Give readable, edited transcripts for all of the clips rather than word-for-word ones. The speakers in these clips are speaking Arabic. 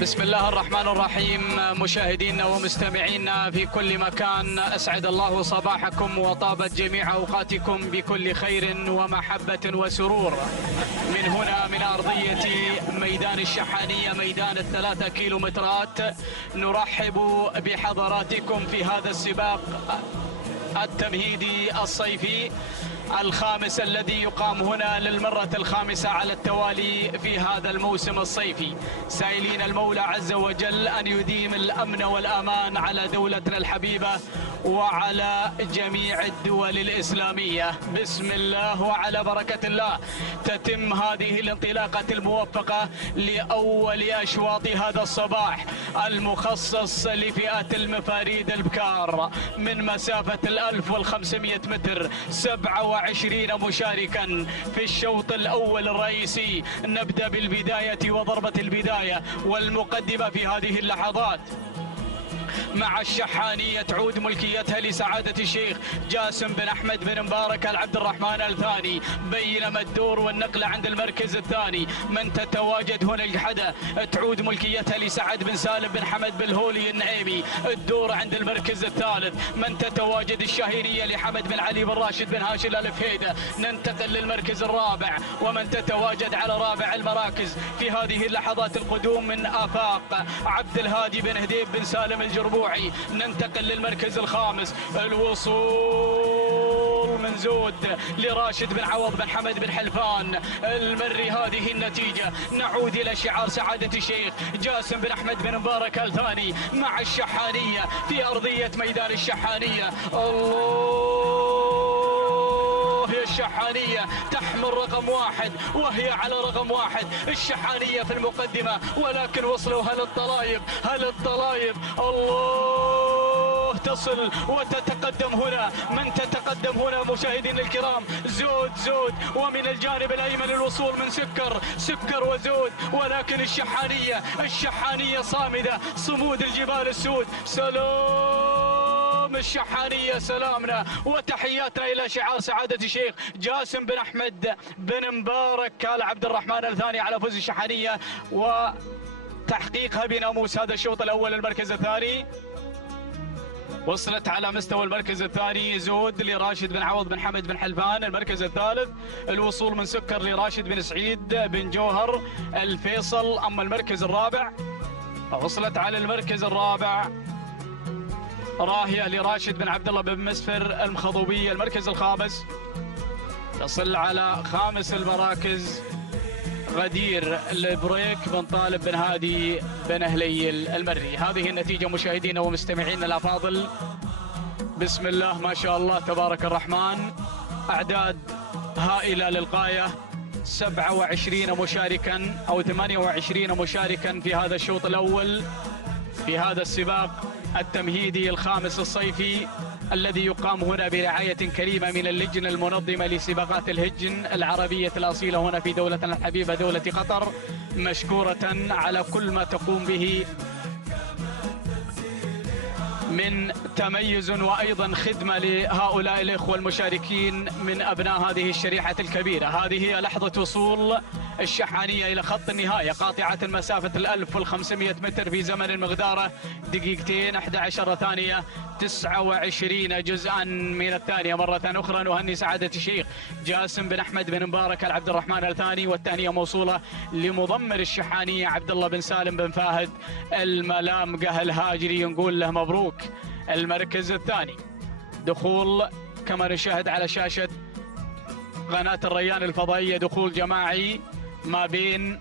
بسم الله الرحمن الرحيم. مشاهدينا ومستمعينا في كل مكان، أسعد الله صباحكم وطابت جميع أوقاتكم بكل خير ومحبة وسرور. من هنا من أرضية ميدان الشحانية، ميدان ال3 كيلومترات، نرحب بحضراتكم في هذا السباق التمهيدي الصيفي الخامس الذي يقام هنا للمرة الخامسة على التوالي في هذا الموسم الصيفي، سائلين المولى عز وجل أن يديم الأمن والأمان على دولتنا الحبيبة وعلى جميع الدول الإسلامية. بسم الله وعلى بركة الله تتم هذه الانطلاقة الموفقة لأول أشواط هذا الصباح المخصص لفئة المفاريد البكار من مسافة 1500 متر، 27 مشاركا في الشوط الأول الرئيسي. نبدأ بالبداية وضربة البداية والمقدمة في هذه اللحظات مع الشحانية، تعود ملكيتها لسعادة الشيخ جاسم بن أحمد بن مبارك العبد الرحمن الثاني، بينما الدور والنقلة عند المركز الثاني. من تتواجد هنا الحدا تعود ملكيتها لسعد بن سالم بن حمد بن هولي النعيمي، الدور عند المركز الثالث. من تتواجد الشاهينية لحمد بن علي بن راشد بن هاشم الفهيدة. ننتقل للمركز الرابع، ومن تتواجد على رابع المراكز في هذه اللحظات القدوم من آفاق عبد الهادي بن هديب بن سالم الجربوعي. ننتقل للمركز الخامس، الوصول من زود لراشد بن عوض بن حمد بن حلفان المري. هذه النتيجة. نعود إلى شعار سعادة الشيخ جاسم بن أحمد بن مبارك الثاني مع الشحانية في أرضية ميدان الشحانية. الله، الشحانية تحمل رقم 1 وهي على رقم 1. الشحانية في المقدمة، ولكن وصلوا هل الطلايب الله تصل وتتقدم هنا. من تتقدم هنا مشاهدين الكرام؟ زود، ومن الجانب الأيمن الوصول من سكر وزود، ولكن الشحانية صامدة صمود الجبال السود. سلام الشحانية، سلامنا وتحياتنا إلى شعار سعادة الشيخ جاسم بن أحمد بن مبارك آل عبد الرحمن الثاني على فوز الشحانية وتحقيقها بناموس هذا الشوط الأول. المركز الثاني وصلت على مستوى المركز الثاني زود لراشد بن عوض بن حمد بن حلفان. المركز الثالث الوصول من سكر لراشد بن سعيد بن جوهر الفيصل. أما المركز الرابع وصلت على المركز الرابع راهية لراشد بن عبد الله بن مسفر المخضوبي. المركز الخامس تصل على خامس المراكز غدير البريك بن طالب بن هادي بن أهلي المري. هذه النتيجة مشاهدينا ومستمعينا الأفاضل. بسم الله ما شاء الله تبارك الرحمن، أعداد هائلة للغاية، 27 مشاركا أو 28 مشاركا في هذا الشوط الأول في هذا السباق التمهيدي الخامس الصيفي الذي يقام هنا برعاية كريمة من اللجنة المنظمة لسباقات الهجن العربية الأصيلة هنا في دولتنا الحبيبة دولة قطر، مشكورة على كل ما تقوم به من تميز وأيضا خدمة لهؤلاء الإخوة المشاركين من أبناء هذه الشريحة الكبيرة. هذه هي لحظة وصول الشحانية إلى خط النهاية، قاطعة مسافة 1500 متر في زمن مقداره 2 11 ثانية 29 جزءا من الثانية. مرة أخرى نهني سعادة الشيخ جاسم بن أحمد بن مبارك العبد الرحمن الثاني، والثانية موصولة لمضمر الشحانية عبد الله بن سالم بن فهد الملامقة الهاجري، نقول له مبروك. المركز الثاني دخول كما نشاهد على شاشة قناة الريان الفضائية، دخول جماعي ما بين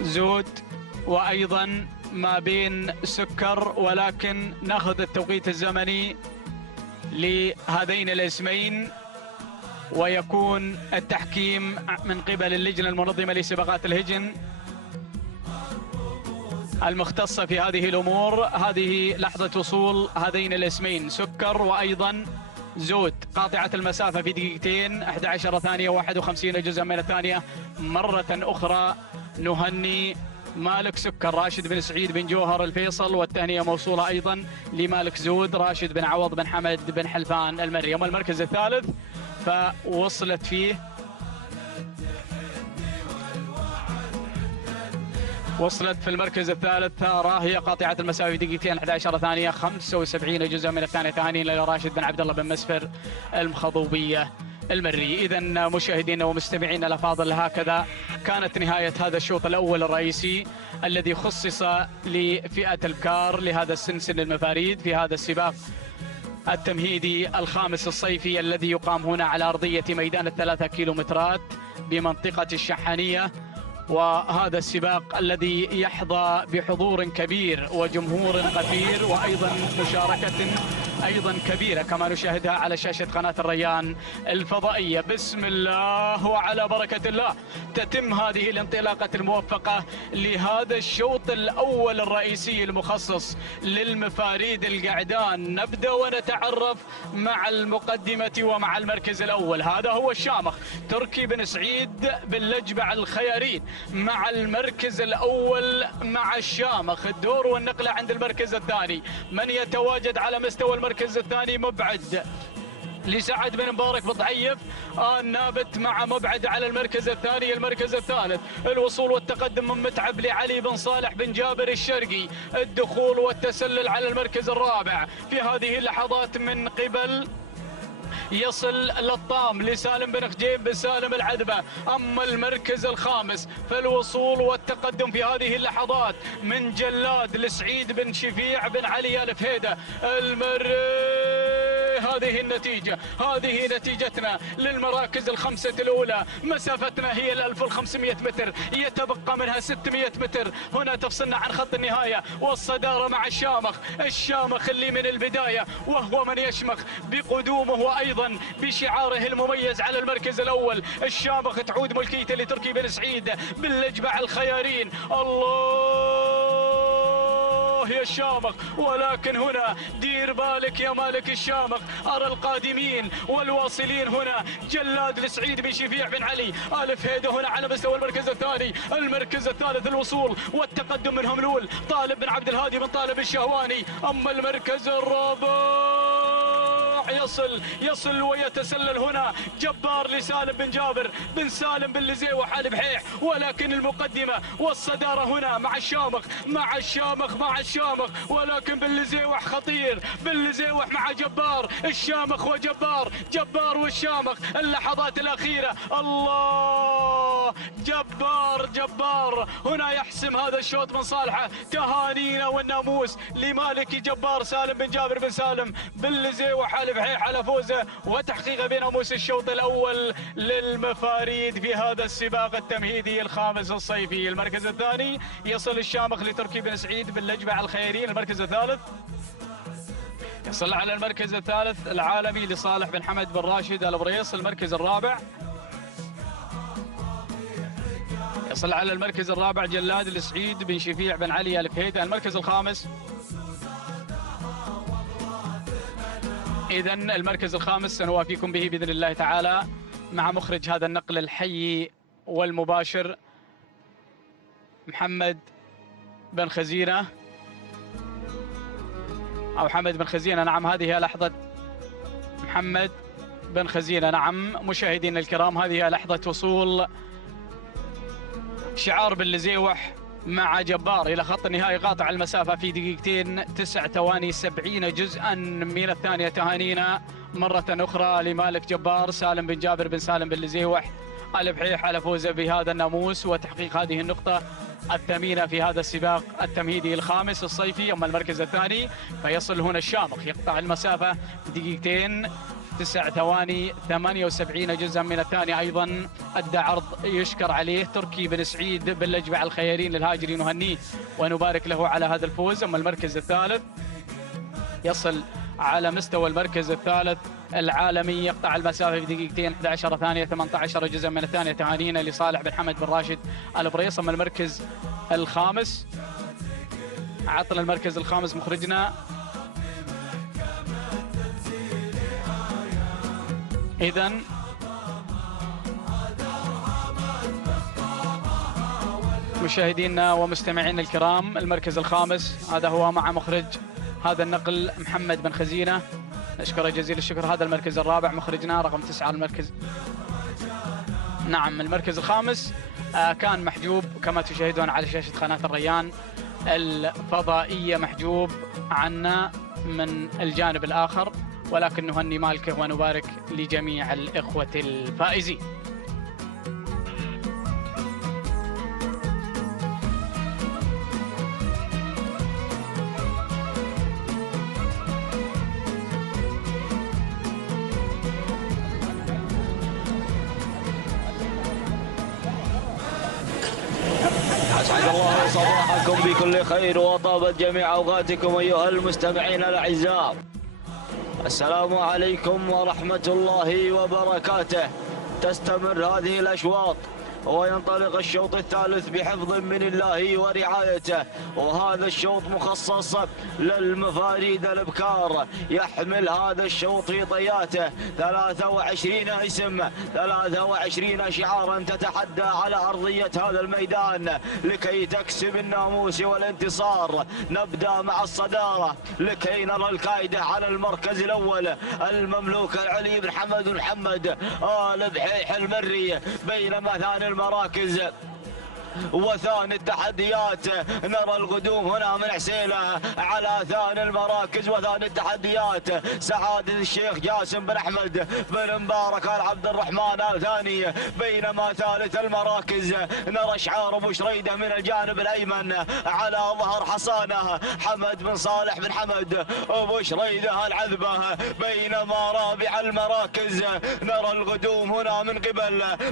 زود وأيضا ما بين سكر، ولكن ناخذ التوقيت الزمني لهذين الاسمين ويكون التحكيم من قبل اللجنة المنظمة لسباقات الهجن المختصة في هذه الأمور. هذه لحظة وصول هذين الاسمين سكر وأيضا زود، قاطعة المسافة في 2 11 ثانية 51 جزءا من الثانية. مرة أخرى نهني مالك سكر راشد بن سعيد بن جوهر الفيصل، والتهنئة موصولة أيضا لمالك زود راشد بن عوض بن حمد بن حلفان المري. أما المركز الثالث فوصلت فيه وصلت في المركز الثالث راهية قاطعة المسافة في دقيقتين 11 ثانية 75 جزء من الثانية. تهانينا لراشد بن عبد الله بن مسفر المخضوبية المري. إذا مشاهدينا ومستمعينا الأفاضل، هكذا كانت نهاية هذا الشوط الأول الرئيسي الذي خصص لفئة البكار لهذا سن المفاريد في هذا السباق التمهيدي الخامس الصيفي الذي يقام هنا على أرضية ميدان ال3 كيلومترات بمنطقة الشحانية. وهذا السباق الذي يحظى بحضور كبير وجمهور غفير وأيضا مشاركة أيضا كبيرة كما نشاهدها على شاشة قناة الريان الفضائية. بسم الله وعلى بركة الله تتم هذه الانطلاقة الموفقة لهذا الشوط الأول الرئيسي المخصص للمفاريد القعدان. نبدأ ونتعرف مع المقدمة ومع المركز الأول. هذا هو الشامخ تركي بن سعيد باللجبع الخيارين مع المركز الأول مع الشامخ. الدور والنقلة عند المركز الثاني. من يتواجد على مستوى المركز الثاني؟ مبعد لسعد بن مبارك بضعيف. نابت مع مبعد على المركز الثاني. المركز الثالث الوصول والتقدم من متعب لعلي بن صالح بن جابر الشرقي. الدخول والتسلل على المركز الرابع في هذه اللحظات من قبل يصل للطام لسالم بن خجيم بن سالم العذبة. أما المركز الخامس فالوصول والتقدم في هذه اللحظات من جلاد لسعيد بن شفيع بن علي الفهيدة هذه النتيجة، هذه نتيجتنا للمراكز الخمسة الأولى. مسافتنا هي 1500 متر، يتبقى منها 600 متر. هنا تفصلنا عن خط النهاية والصدارة مع الشامخ اللي من البداية وهو من يشمخ بقدومه وأيضا بشعاره المميز على المركز الأول. الشامخ تعود ملكيته لتركي بن سعيد باللجبع الخيارين. الله يا الشامخ، ولكن هنا دير بالك يا مالك الشامخ. أرى القادمين والواصلين هنا جلاد لسعيد بن شفيع بن علي الفهيدة هنا على مستوى المركز الثاني. المركز الثالث الوصول والتقدم من هملول طالب بن عبد الهادي بن طالب الشهواني. أما المركز الرابع يصل ويتسلل هنا جبار لسالم بن جابر بن سالم بن لزي وحال بحيح. ولكن المقدمة والصدارة هنا مع الشامخ ولكن بن لزيوح خطير. بن لزيوح مع جبار. الشامخ جبار والشامخ. اللحظات الأخيرة الله جبار هنا يحسم هذا الشوط من صالحه. تهانينا والناموس لمالك جبار سالم بن جابر بن سالم بن لزي وحال بحيح على فوزه وتحقيقه بناموس الشوط الأول للمفاريد في هذا السباق التمهيدي الخامس الصيفي. المركز الثاني يصل الشامخ لتركي بن سعيد باللجبع الخيرين. المركز الثالث يصل على المركز الثالث العالمي لصالح بن حمد بن راشد البريص. المركز الرابع يصل على المركز الرابع جلاد لسعيد بن شفيع بن علي الفهيدة. المركز الخامس إذن المركز الخامس سنوافيكم به بإذن الله تعالى مع مخرج هذا النقل الحي والمباشر محمد بن خزينة أو حمد بن خزينة. نعم هذه لحظة محمد بن خزينة. نعم مشاهدينا الكرام هذه لحظة وصول شعار بن لزيوح مع جبار إلى خط النهائي قاطع المسافة في دقيقتين 9 ثواني 70 جزءا من الثانية. تهانينا مرة أخرى لمالك جبار سالم بن جابر بن سالم بن لزيوح البحيح على فوزه بهذا الناموس وتحقيق هذه النقطة الثمينة في هذا السباق التمهيدي الخامس الصيفي. أما المركز الثاني فيصل هنا الشامخ يقطع المسافة دقيقتين 9 ثواني 78 جزءا من الثانية. أيضا أدى عرض يشكر عليه تركي بن سعيد باللجبع الخيارين للهاجري نهنيه ونبارك له على هذا الفوز. أما المركز الثالث يصل على مستوى المركز الثالث العالمي يقطع المسافة في دقيقتين 11 ثانية 18 جزءا من الثانية. تهانينا لصالح بن حمد بن راشد البريص. أما المركز الخامس عطنا المركز الخامس مخرجنا. إذن مشاهدينا ومستمعينا الكرام المركز الخامس هذا هو مع مخرج هذا النقل محمد بن خزينة نشكره جزيل الشكر. هذا المركز الرابع مخرجنا رقم 9 المركز نعم، المركز الخامس كان محجوب كما تشاهدون على شاشة قناة الريان الفضائية، محجوب عنا من الجانب الآخر، ولكن نهني مالكه ونبارك لجميع الإخوة الفائزين. أسعد الله صباحكم بكل خير وطابت جميع أوقاتكم أيها المستمعين الأعزاء. السلام عليكم ورحمة الله وبركاته. تستمر هذه الأشواط وينطلق الشوط الثالث بحفظ من الله ورعايته، وهذا الشوط مخصص للمفاريد الابكار. يحمل هذا الشوط في طياته 23 اسم، 23 شعارا تتحدى على ارضيه هذا الميدان لكي تكسب الناموس والانتصار. نبدا مع الصداره لكي نرى القائده على المركز الاول المملوك العلي بن حمد بن محمد آل بحيح المري، بينما ثاني المراكز وثاني التحديات نرى القدوم هنا من عسيلة على ثاني المراكز وثاني التحديات سعادة الشيخ جاسم بن أحمد بن مبارك آل عبد الرحمن آل ثاني، بينما ثالث المراكز نرى شعار أبو شريدة من الجانب الأيمن على ظهر حصانه حمد بن صالح بن حمد أبو شريدة العذبة، بينما رابع المراكز نرى القدوم هنا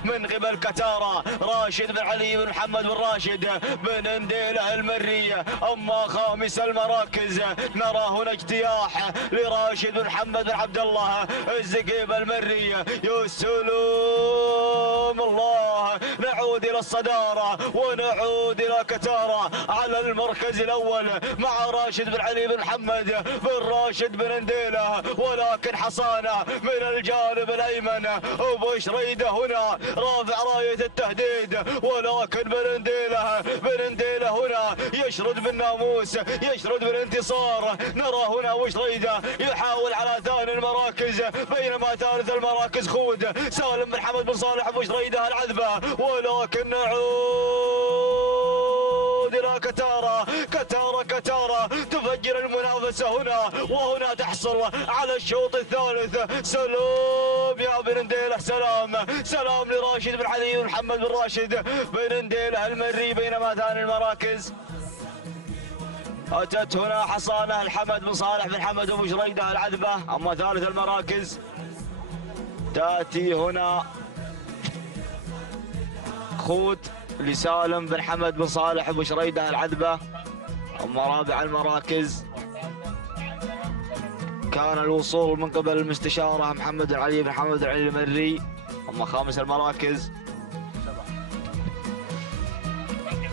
من قبل كتارة راشد بن علي بن محمد بن راشد بن انديله المري. اما خامس المراكز نرى هنا اجتياح لراشد بن محمد بن عبد الله الزقيب المري. يا سلام الله، نعود الى الصداره ونعود الى كتاره على المركز الاول مع راشد بن علي بن محمد بن راشد بن انديله، ولكن حصانه من الجانب الايمن ابو شريده هنا رافع رايه التهديد، ولكن بن انديله هنا يشرد بالناموس، يشرد بالانتصار. نرى هنا ابو شريده يحاول على ثاني المراكز، بينما ثالث المراكز خود سالم بن حمد بن صالح ابو شريده العذبه، ولكن نعود الى كتاره تفجر المنافسه هنا، وهنا تحصل على الشوط الثالث. سلام يا بن انديله، سلام لراشد بن علي بن محمد بن راشد بن انديله المري. بينما ثاني المراكز اتت هنا حصانه الحمد بن صالح بن حمد ابو شريده العذبه، اما ثالث المراكز تاتي هنا خود لسالم بن حمد بن صالح ابو شريده العذبه. اما رابع المراكز كان الوصول من قبل المستشاره محمد بن علي بن حمد العلي المري. اما خامس المراكز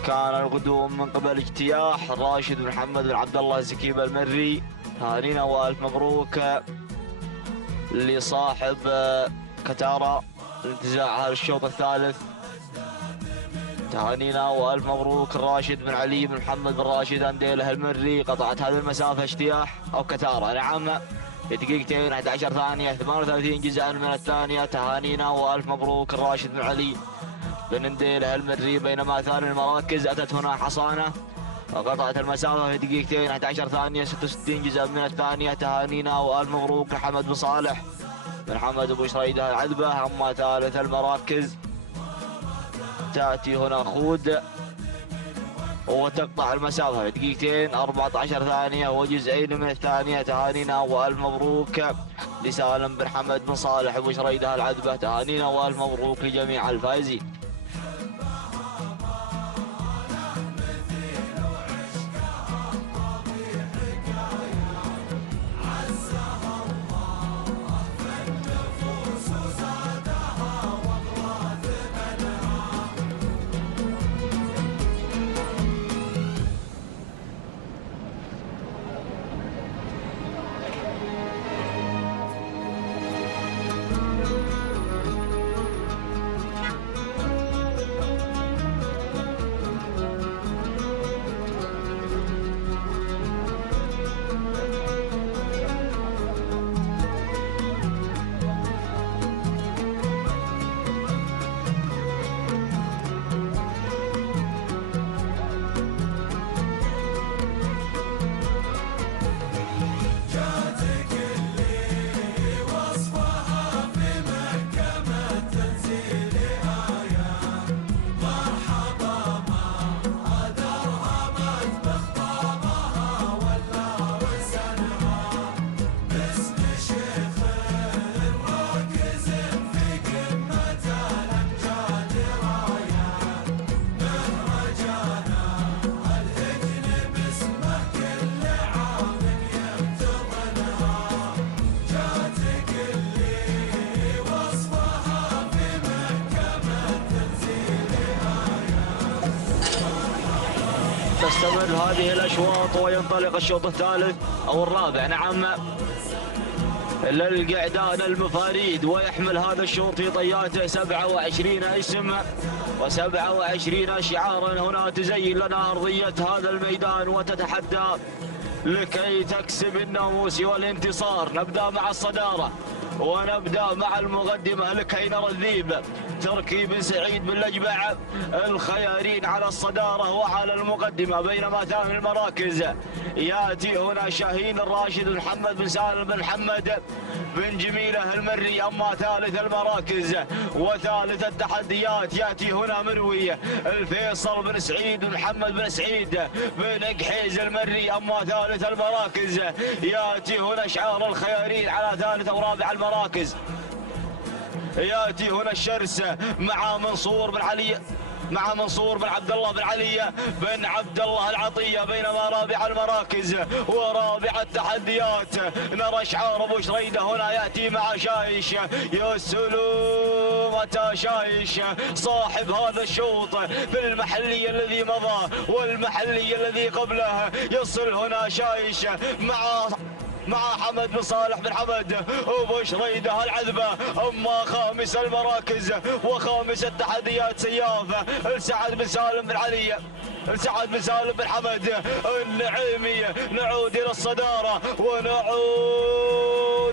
كان القدوم من قبل اجتياح راشد بن محمد بن عبد الله الزكيب المري. تهانينا والف مبروك لصاحب كتارة لانتزاع هذا الشوط الثالث. تهانينا والف مبروك راشد بن علي بن محمد بن راشد انديله المري. قطعت هذه المسافه اجتياح او كتارة نعم بدقيقتين 11 ثانيه 38 جزءا من الثانيه. تهانينا والف مبروك راشد بن علي بن انديله المري. بينما ثاني المراكز اتت هنا حصانه وقطعت المسافه في دقيقتين 11 ثانيه 66 جزءا من الثانيه. تهانينا والف مبروك لحمد بن صالح بن حمد ابو شريده العذبه. اما ثالث المراكز تاتي هنا خود وتقطع المسافه في دقيقتين 14 ثانيه وجزئين من الثانيه. تهانينا والف مبروك لسالم بن حمد بن صالح ابو شريده العذبه. تهانينا والف مبروك لجميع الفائزين. وتستمر هذه الأشواط وينطلق الشوط الثالث أو الرابع نعم للقعدان المفاريد، ويحمل هذا الشوط في طياته 27 اسم و27 شعارا هنا تزين لنا أرضية هذا الميدان وتتحدى لكي تكسب الناموس والانتصار. نبدأ مع الصدارة ونبدأ مع المقدمة لكي نرى الذيب تركي بن سعيد بن لجبع الخيارين على الصدارة وعلى المقدمة، بينما ثاني المراكز يأتي هنا شاهين الراشد محمد بن سالم بن محمد بن جميلة المري. أما ثالث المراكز وثالث التحديات يأتي هنا مروي الفيصل بن سعيد محمد بن سعيد بن قحيز المري. أما ثالث المراكز يأتي هنا شعار الخيارين على ثالث ورابع المراكز، يأتي هنا الشرس مع منصور بن علي مع منصور بن عبد الله بن علي بن عبد الله العطية. بينما رابع المراكز ورابع التحديات نرى شعار ابو شريده هنا يأتي مع شايش. يا سلام متى شايش صاحب هذا الشوط في المحلي الذي مضى والمحلي الذي قبله، يصل هنا شايش مع حمد بن صالح بن حمد وابو شريده العذبه. اما خامس المراكز وخامس التحديات سياف السعد بن سالم بن علي السعد بن سالم بن حمد النعيمي. نعود الى الصداره ونعود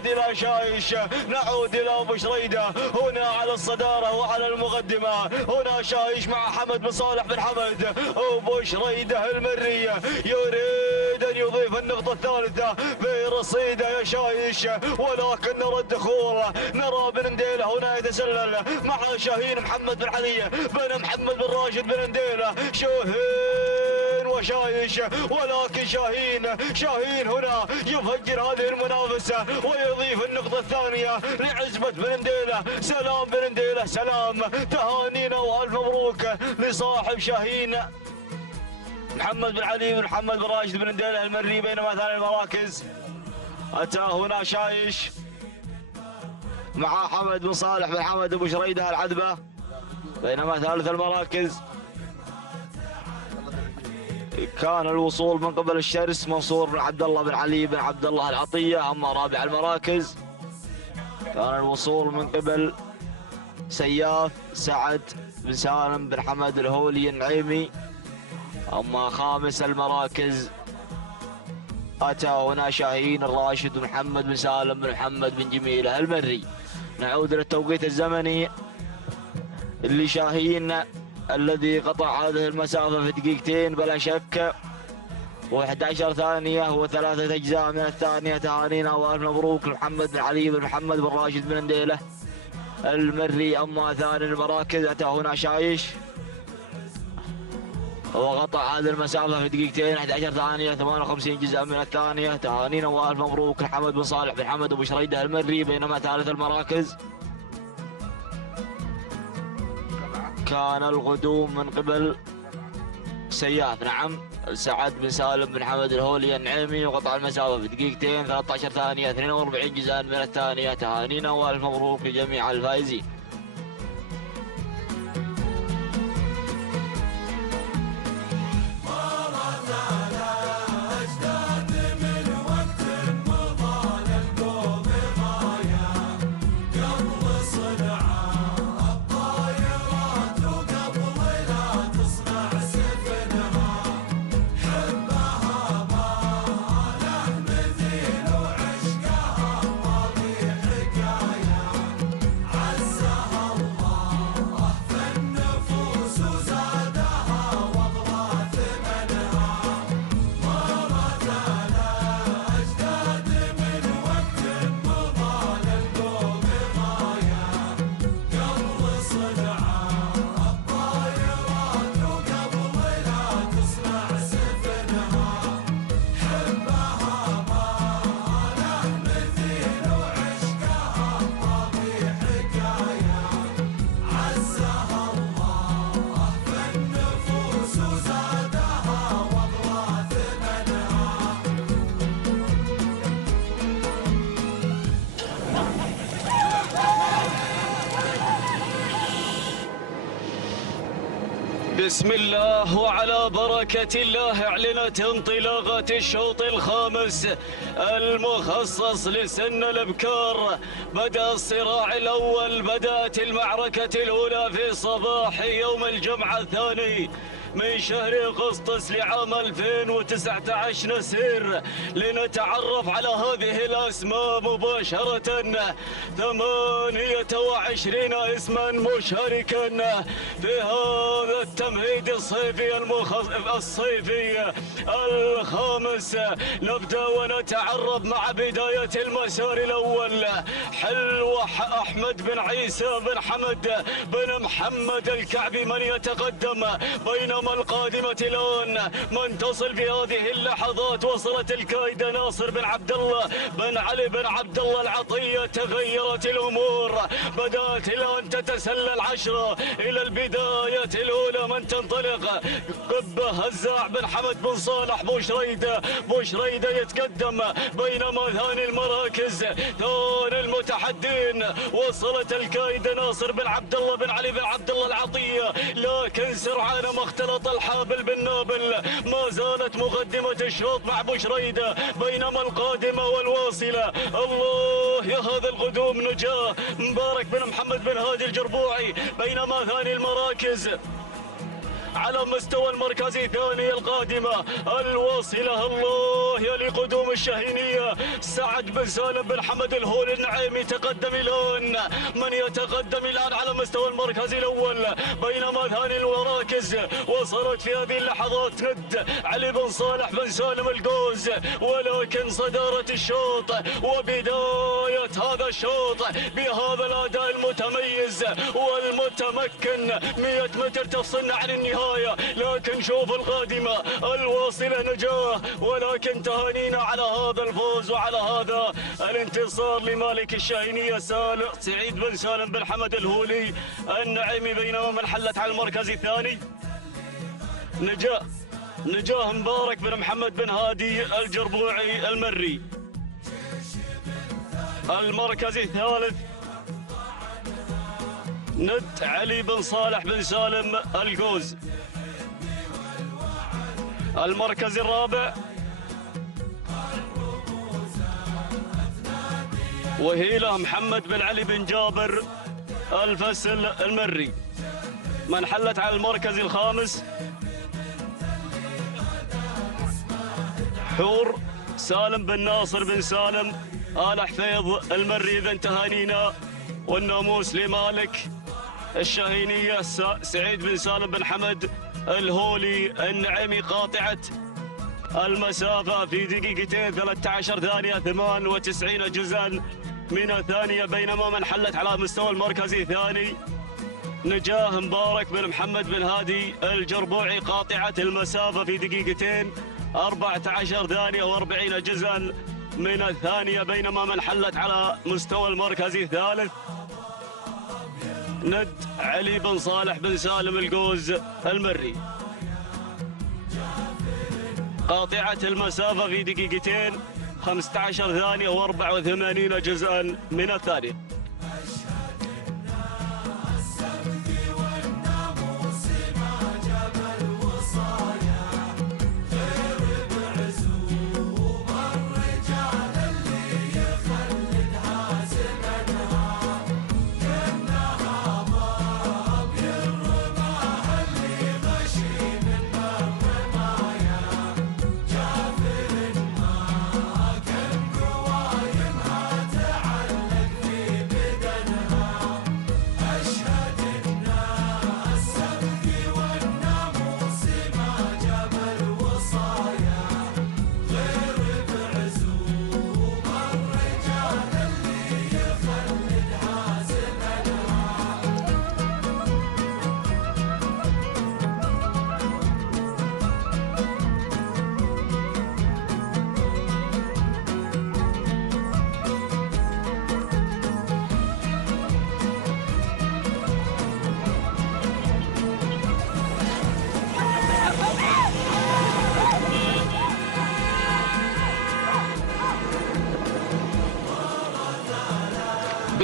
الى شايش، نعود الى ابو شريده هنا على الصداره وعلى المقدمه. هنا شايش مع حمد بن صالح بن حمد وابو شريده المري يريد ان يضيف النقطه الثالثه في رصيده يا شايش، ولكن نرى الدخول، نرى بن نديله هنا يتسلل مع شاهين محمد بن علي بن محمد بن راشد بن نديله. شاهين وشايش، ولكن شاهين هنا يفجر هذه المنافسه ويضيف النقطه الثانيه لعزبه بن نديله. سلام بن نديله سلام، تهانينا والف مبروك لصاحب شاهين محمد بن علي بن محمد بن راشد بن نديله المري. بينما ثاني المراكز أتى هنا شايش مع حمد بن صالح بن حمد أبو شريده العذبة. بينما ثالث المراكز كان الوصول من قبل الشرس منصور بن عبد الله بن علي بن عبد الله العطية. أما رابع المراكز كان الوصول من قبل سياف سعد بن سالم بن حمد الهولي النعيمي. أما خامس المراكز أتى هنا شاهين الراشد محمد بن سالم بن محمد بن جميلة المري. نعود للتوقيت الزمني لشاهين الذي قطع هذه المسافة في دقيقتين بلا شك و11 ثانية وثلاثة أجزاء من الثانية. تهانينا والف مبروك لمحمد بن علي بن محمد بن راشد بن نديله المري. أما ثاني المراكز أتى هنا شايش وقطع هذه المسافة في دقيقتين 11 ثانية 58 جزء من الثانية. تهانينا والف مبروك لحمد بن صالح بن حمد أبو شريده المري. بينما ثالث المراكز كان القدوم من قبل سياف نعم سعد بن سالم بن حمد الهولي النعيمي، وقطع المسافة في دقيقتين 13 ثانية 42 جزء من الثانية. تهانينا والف مبروك لجميع الفائزين. عزة بسم الله وعلى بركة الله أعلنت انطلاقة الشوط الخامس المخصص لسن الابكار. بدأ الصراع الأول، بدأت المعركة الأولى في صباح يوم الجمعة الثاني من شهر أغسطس لعام 2019. نسير لنتعرف على هذه الأسماء مباشرة. 28 اسما مشاركا في هذا التمهيد الصيفي الصيفي الخامس. نبدأ ونتعرف مع بداية المسار الأول. حلو أحمد بن عيسى بن حمد بن محمد الكعبي من يتقدم، بينما القادمة الآن من تصل في هذه اللحظات وصلت الكايدة ناصر بن عبد الله بن علي بن عبد الله العطية. تغيرت الأمور، بدأت الآن تتسلل 10 إلى البداية الأولى. من تنطلق قبة هزاع بن حمد بن صالح بوشريدة يتقدم، بينما ثاني المراكز ثاني المتحدين وصلت الكايدة ناصر بن عبد الله بن علي بن عبد الله العطية، لكن سرعان ما اختلط الحابل بالنابل. ما زالت مقدمة الشوط مع بوشريدة، بينما القادمة والواصلة الله يا هذا القدوم نجاه مبارك بن محمد بن هادي الجربوعي، بينما ثاني المراكز على مستوى المركزي ثاني القادمة الواصلة الله يا لقدوم الشاهينية سعد بن سالم بن حمد الهول النعيمي. تقدم الآن، من يتقدم الآن على مستوى المركزي الأول، بينما ثاني المراكز وصلت في هذه اللحظات ند علي بن صالح بن سالم القوز. ولكن صدارة الشوط وبداية هذا الشوط بهذا الأداء المتميز والمتمكن 100 متر تفصلنا عن النهاية. لكن شوف القادمة الواصلة نجاه، ولكن تهانينا على هذا الفوز وعلى هذا الانتصار لمالك الشاهينية سعيد بن سالم بن حمد الهولي النعيمي. بينما من حلت على المركز الثاني نجاه مبارك بن محمد بن هادي الجربوعي المري. المركز الثالث ند علي بن صالح بن سالم القوز. المركز الرابع وهيلة محمد بن علي بن جابر الفسل المري. من حلت على المركز الخامس حور سالم بن ناصر بن سالم آل حفيظ المري. إذا تهانينا والناموس لمالك الشاهينية سعيد بن سالم بن حمد الهولي النعيمي، قاطعة المسافة في دقيقتين 13 ثانية 98 جزءا من الثانية. بينما من حلت على مستوى المركز الثاني نجاه مبارك بن محمد بن هادي الجربوعي، قاطعة المسافة في دقيقتين 14 ثانية و40 جزءا من الثانية. بينما من حلت على مستوى المركز الثالث ند علي بن صالح بن سالم القوز المري، قاطعة المسافة في دقيقتين 15 ثانية و84 جزءا من الثانية.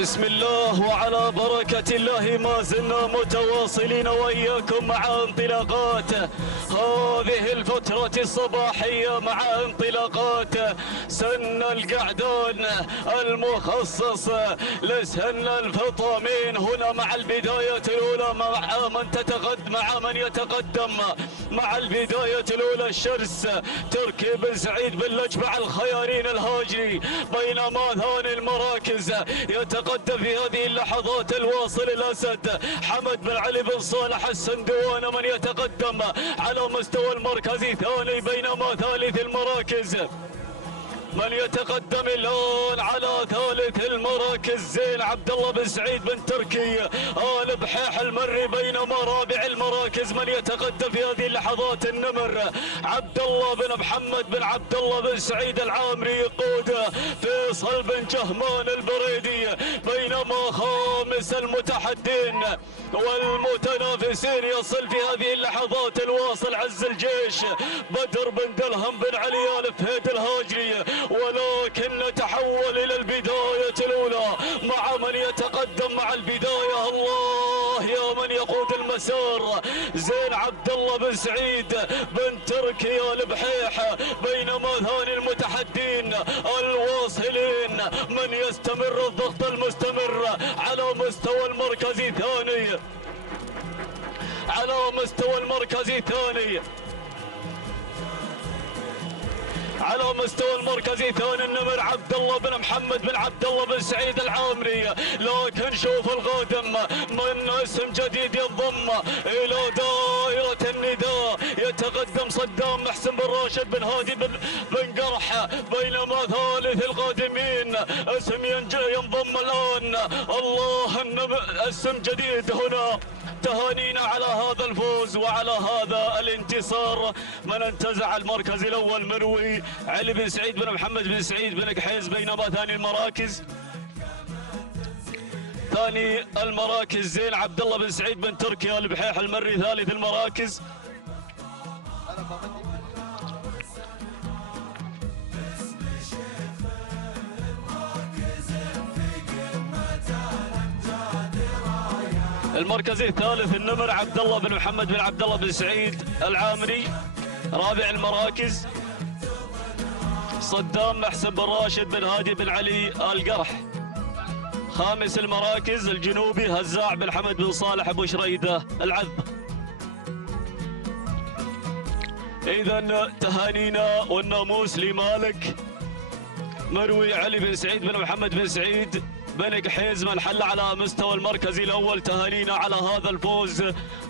بسم الله وعلى بركة الله ما زلنا متواصلين وإياكم مع انطلاقات هذه الفترة الصباحية، مع انطلاقات سن القعدان المخصص لسن الفطامين هنا مع البداية الأولى مع من يتقدم مع البداية الأولى الشرس تركي بن سعيد بن لجبع الخيارين الهاجري، بينما ثاني المراكز يتقدم في هذه اللحظات الواصل الأسد حمد بن علي بن صالح السندوان من يتقدم على مستوى المركز الثاني، بينما ثالث المراكز من يتقدم الآن على ثالث المراكز زين عبد الله بن سعيد بن تركي آل بحيح المري، بينما رابع المراكز من يتقدم في هذه اللحظات النمر عبد الله بن محمد بن عبد الله بن سعيد العامري يقود فيصل بن جهمان البريدي، بينما خامس المتحدين والمتنافسين يصل في هذه اللحظات الواصل عز الجيش بدر بن دلهم بن علي آل فهيد الهاجري، ولكن نتحول إلى البداية الأولى مع من يتقدم مع البداية الله يا من يقود المسار زين عبد الله بن سعيد بن تركي آل بحيح، بينما ثاني المتحدين الواصلين من يستمر الضغط المستمر على مستوى المركز الثاني على مستوى المركز الثاني النمر عبد الله بن محمد بن عبد الله بن سعيد العامري، لكن شوف القادم من اسم جديد ينضم الى دائرة النداء يتقدم صدام محسن بن راشد بن هادي بن قرح، بينما ثالث القادمين اسم ينضم الان الله اسم جديد هنا. تهانينا على هذا الفوز وعلى هذا الانتصار. من انتزع المركز الاول مروي علي بن سعيد بن محمد بن سعيد بن قحيز، بينما ثاني المراكز زين عبد الله بن سعيد بن تركي آل بحيح المري. ثالث المراكز المركز الثالث النمر عبد الله بن محمد بن عبد الله بن سعيد العامري. رابع المراكز صدام محسن بن راشد بن هادي بن علي القرح. خامس المراكز الجنوبي هزاع بن حمد بن صالح ابو شريده العذب. اذا تهانينا والناموس لمالك مروي علي بن سعيد بن محمد بن سعيد بن قحيز من حل على مستوى المركز الاول. تهانينا على هذا الفوز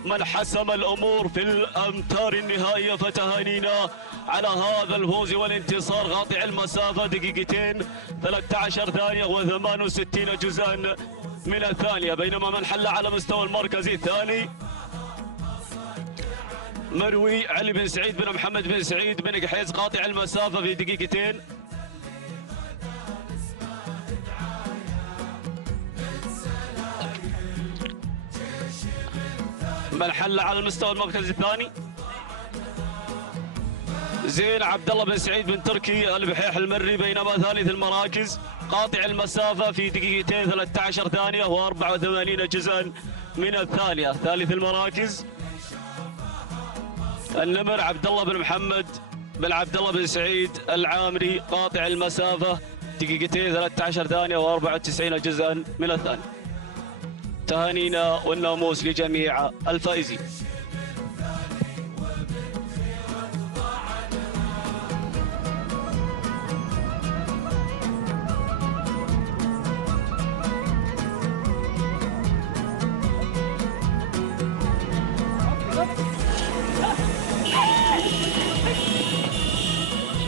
من حسم الامور في الامتار النهائيه، فتهانينا على هذا الفوز والانتصار قاطع المسافه دقيقتين 13 ثانيه و68 جزءا من الثانيه. بينما من حل على مستوى المركز الثاني مروي علي بن سعيد بن محمد بن سعيد بن قحيز قاطع المسافه في دقيقتين. من حل على المستوى المركز الثاني زين عبد الله بن سعيد بن تركي آل بحيح المري. بينما ثالث المراكز قاطع المسافه في دقيقتين 13 ثانيه و84 جزءا من الثانيه. ثالث المراكز النمر عبد الله بن محمد بن عبد الله بن سعيد العامري قاطع المسافه دقيقتين 13 ثانيه و94 جزءا من الثانيه. تهانينا والناموس لجميع الفائزين.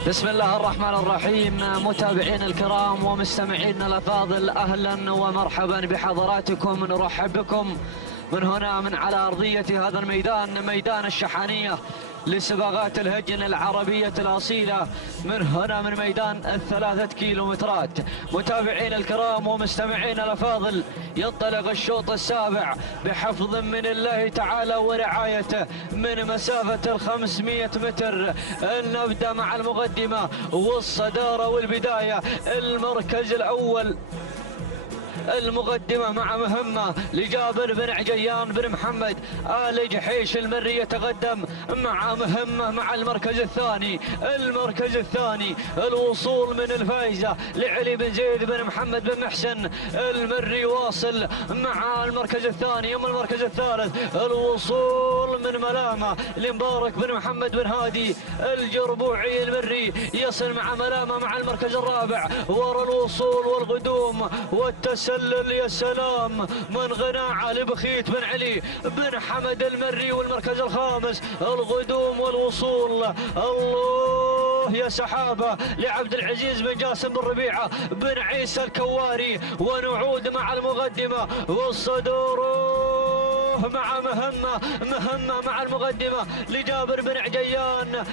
بسم الله الرحمن الرحيم. متابعينا الكرام ومستمعينا الافاضل، اهلا ومرحبا بحضراتكم. نرحب بكم من هنا من على ارضيه هذا الميدان، ميدان الشحانيه لسباقات الهجن العربية الأصيلة، من هنا من ميدان ال3 كيلومترات. متابعينا الكرام ومستمعينا الأفاضل، ينطلق الشوط السابع بحفظ من الله تعالى ورعايته من مسافة 500 متر. نبدأ مع المقدمة والصدارة والبداية. المركز الأول المقدمة مع مهمة لجابر بن عجيان بن محمد آل جحيش المري يتقدم مع مهمة مع المركز الثاني. المركز الثاني الوصول من الفايزة لعلي بن زيد بن محمد بن محسن المري واصل مع المركز الثاني. أما المركز الثالث الوصول من ملامة لمبارك بن محمد بن هادي الجربوعي المري يصل مع ملامة مع المركز الرابع. ورا الوصول والقدوم والتسلل يا سلام من غناعة لبخيت بن علي بن حمد المري. والمركز الخامس القدوم والوصول الله يا سحابة لعبد العزيز بن جاسم بن ربيعة بن عيسى الكواري. ونعود مع المقدمة والصدور مع مهمة مع المقدمة لجابر بن عجيان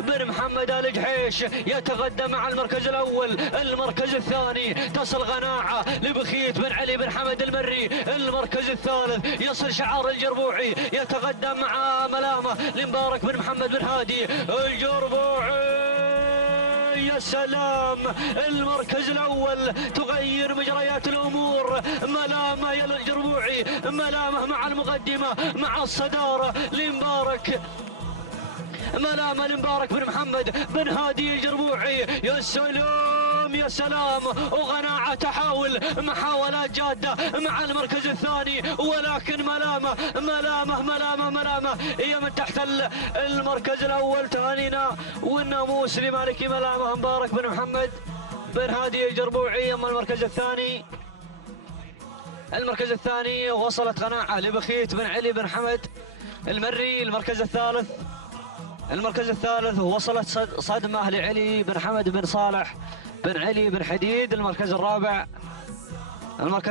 بن محمد آل جحيش يتقدم مع المركز الأول. المركز الثاني تصل غناعة لبخيت بن علي بن حمد المري. المركز الثالث يصل شعار الجربوعي يتقدم مع ملامة لمبارك بن محمد بن هادي الجربوعي. يا سلام المركز الأول تغير مجريات الأمور. ملامة يا الجربوعي ملامة مع المقدمة مع الصدارة لمبارك ملامة لمبارك بن محمد بن هادي الجربوعي. يا سلام يا سلام وغناعة تحاول محاولات جادة مع المركز الثاني ولكن ملامة هي من تحت المركز الأول. تهانينا والناموس لمالكي ملامة مبارك بن محمد بن هادي الجربوعي. أما المركز الثاني وصلت غناعة لبخيت بن علي بن حمد المري. المركز الثالث وصلت صدمة لعلي بن حمد بن صالح بن علي بن حديد. المركز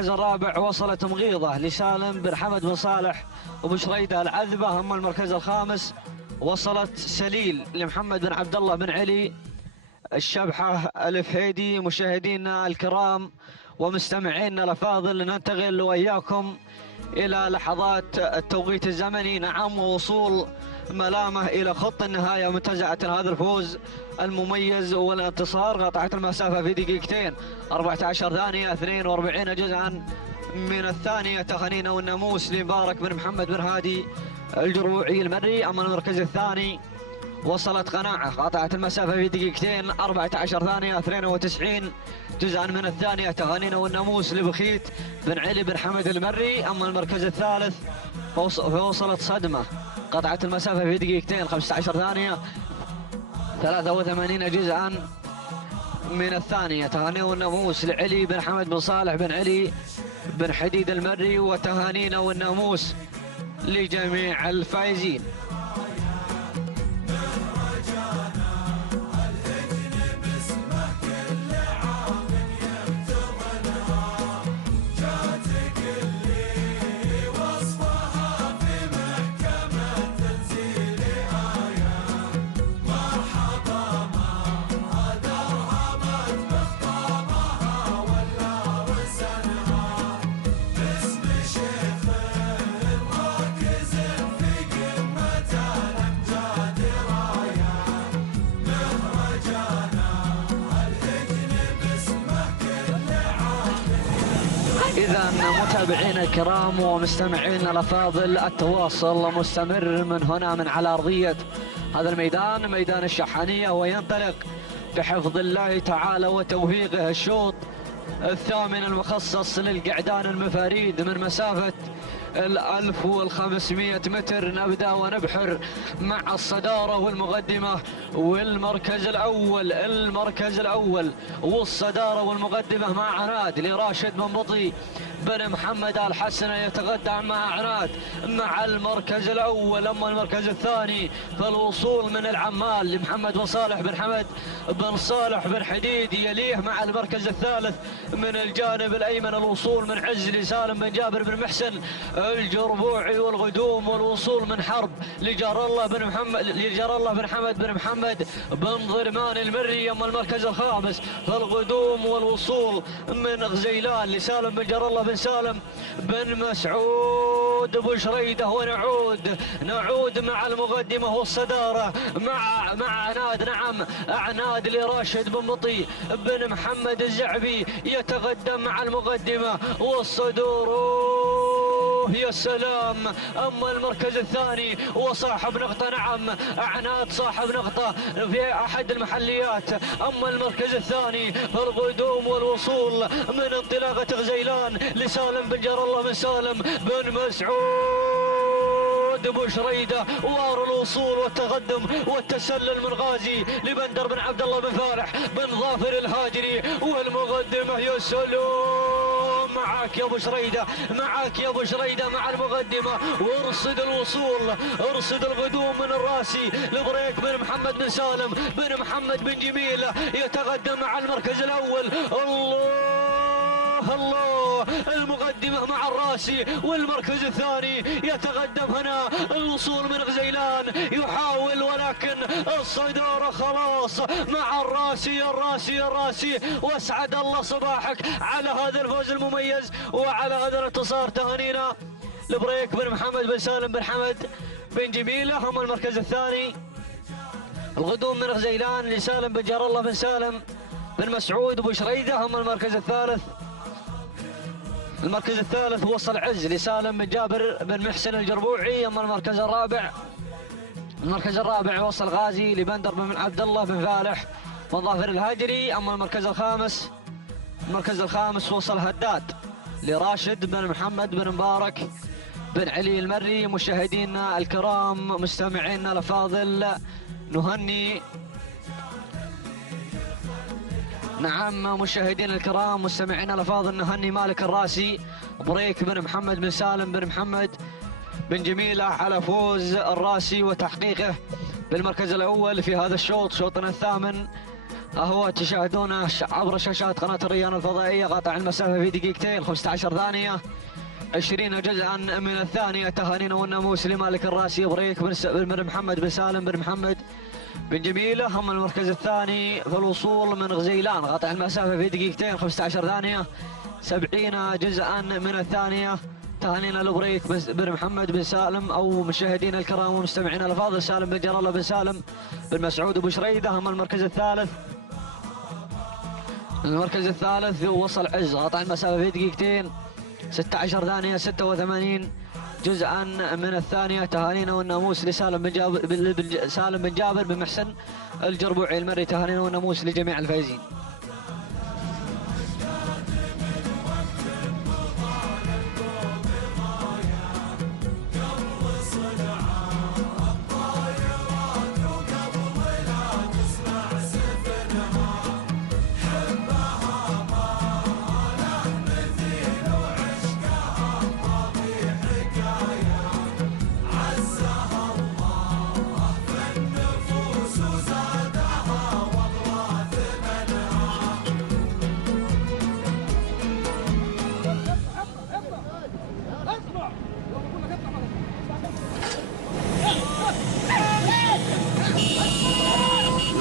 الرابع وصلت مغيضة لسالم بن حمد بن صالح وبشريدة العذبة. أما المركز الخامس وصلت سليل لمحمد بن عبد الله بن علي الشبحة الفهيدي. مشاهدينا الكرام ومستمعينا الأفاضل ننتقل وإياكم إلى لحظات التوقيت الزمني. نعم ووصول ملامة إلى خط النهاية منتزعة هذا الفوز المميز والانتصار. قطعت المسافة في دقيقتين 14 ثانية 42 جزءا من الثانية. تهانينا والناموس لمبارك بن محمد بن هادي الجروعي المري. أما المركز الثاني وصلت قناعة قطعت المسافة في دقيقتين 14 ثانية 92 جزءا من الثانية. تهانينا والناموس لبخيت بن علي بن حمد المري. أما المركز الثالث فوصلت صدمة قطعت المسافة في دقيقتين 15 ثانية 83 جزءا من الثانية. تهانينا والناموس لعلي بن حمد بن صالح بن علي بن حديد المري. وتهانينا والناموس لجميع الفائزين. إذا متابعينا الكرام ومستمعينا الأفاضل التواصل مستمر من هنا من على أرضية هذا الميدان ميدان الشحانية. وينطلق بحفظ الله تعالى وتوفيقه الشوط الثامن المخصص للقعدان المفاريد من مسافة 1500 متر. نبدأ ونبحر مع الصدارة والمقدمة والمركز الأول والصدارة والمقدمة مع عناد لراشد بن بطي بن محمد الحسن يتقدم مع عناد مع المركز الأول. أما المركز الثاني فالوصول من العمال لمحمد بن صالح بن حمد بن صالح بن حديد. يليه مع المركز الثالث من الجانب الأيمن الوصول من عز لسالم بن جابر بن محسن الجربوعي. والقدوم والوصول من حرب لجار الله بن حمد بن محمد بن ضرمان المري. أما المركز الخامس فالقدوم والوصول من غزيلان لسالم بن جار الله بن سالم بن مسعود مسعود بوشريده، ونعود مع المقدمة والصدارة مع عناد، نعم عناد لراشد بن مطي بن محمد الزعبي يتقدم مع المقدمة والصدور. يا سلام. أما المركز الثاني وصاحب نقطة، نعم عناد صاحب نقطة في أحد المحليات. أما المركز الثاني القدوم والوصول من انطلاقة غزيلان لسالم بن جار الله بن سالم بن مسعود بوشريده، وار الوصول والتقدم والتسلل من غازي لبندر بن عبد الله بن فالح بن ظافر الهاجري، والمقدمة يا سلام معك يا بوشريده، معك يا بوشريده مع المقدمة، وارصد الوصول، ارصد القدوم من الراسي لبريك بن محمد بن سالم بن محمد بن جميل يتقدم مع المركز الأول. الله المقدمة مع الراسي، والمركز الثاني يتقدم هنا الوصول من غزيلان يحاول، ولكن الصدارة خلاص مع الراسي. واسعد الله صباحك على هذا الفوز المميز وعلى هذا الانتصار. تهانينا لبريك بن محمد بن سالم بن حمد بن جميلة. هم المركز الثاني الغدوم من غزيلان لسالم بن جار الله بن سالم بن مسعود بوشريده. هم المركز الثالث وصل عز لسالم بن جابر بن محسن الجربوعي. اما المركز الرابع وصل غازي لبندر بن عبد الله بن فالح بن ظافر الهاجري. اما المركز الخامس وصل هداد لراشد بن محمد بن مبارك بن علي المري. مشاهدينا الكرام مستمعينا الافاضل نهني، نعم مشاهدينا الكرام مستمعينا الافاضل نهني مالك الراسي بريك بن محمد بن سالم بن محمد بن جميلة على فوز الراسي وتحقيقه بالمركز الأول في هذا الشوط، شوطنا الثامن. أهو تشاهدونه عبر شاشات قناة الريان الفضائية. قاطع المسافة في دقيقتين 15 ثانية 20 جزءا من الثانية. تهانينا والناموس لمالك الراسي بريك بن محمد بن سالم بن محمد بن جميلة. هم المركز الثاني في الوصول من غزيلان، قطع المسافة في دقيقتين 15 ثانية 70 جزءا من الثانية. تهانينا لبريك بن محمد بن سالم او مشاهدينا الكرام ومستمعينا الافاضل سالم بن جار الله بن سالم بن مسعود بوشريده. هم المركز الثالث وصل عز، قطع المسافة في دقيقتين 16 ثانية 86 جزءا من الثانية. تهانينا والناموس لسالم بن جابر بن محسن الجربوعي المري. تهانينا والناموس لجميع الفائزين.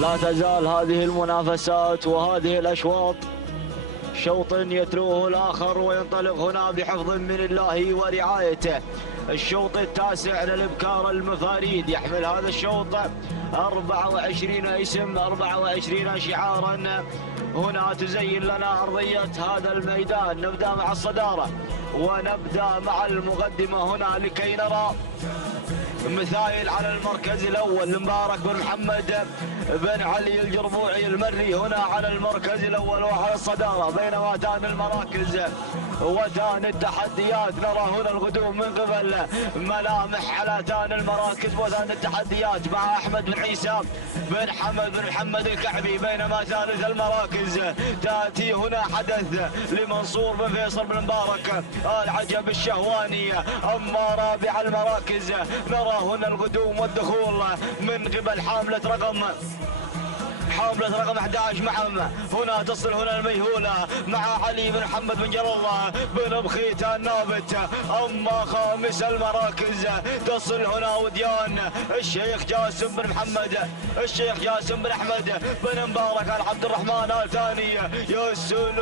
لا تزال هذه المنافسات وهذه الأشواط شوط يتلوه الآخر وينطلق هنا بحفظ من الله ورعايته. الشوط التاسع للإبكار المفاريد يحمل هذا الشوط 24 اسم 24 شعارا هنا تزين لنا أرضية هذا الميدان. نبدأ مع الصدارة ونبدأ مع المقدمة هنا لكي نرى مثايل على المركز الأول مبارك بن محمد بن علي الجربوعي المري هنا على المركز الأول وعلى الصدارة. بينما تان المراكز وتان التحديات نرى هنا القدوم من قبل ملامح على تان المراكز وتان التحديات مع أحمد بن عيسى بن حمد بن محمد الكعبي. بينما ثالث المراكز تأتي هنا حدث لمنصور بن فيصل بن مبارك العجب الشهواني. أما رابع المراكز نرى هنا القدوم والدخول من قبل حاملة رقم 11 معهم. هنا تصل هنا الميهولة مع علي بن محمد بن جار الله بن بخيت النابت. أما خامس المراكز تصل هنا وديان الشيخ جاسم بن أحمد بن مبارك عبد الرحمن الثاني. يا سلام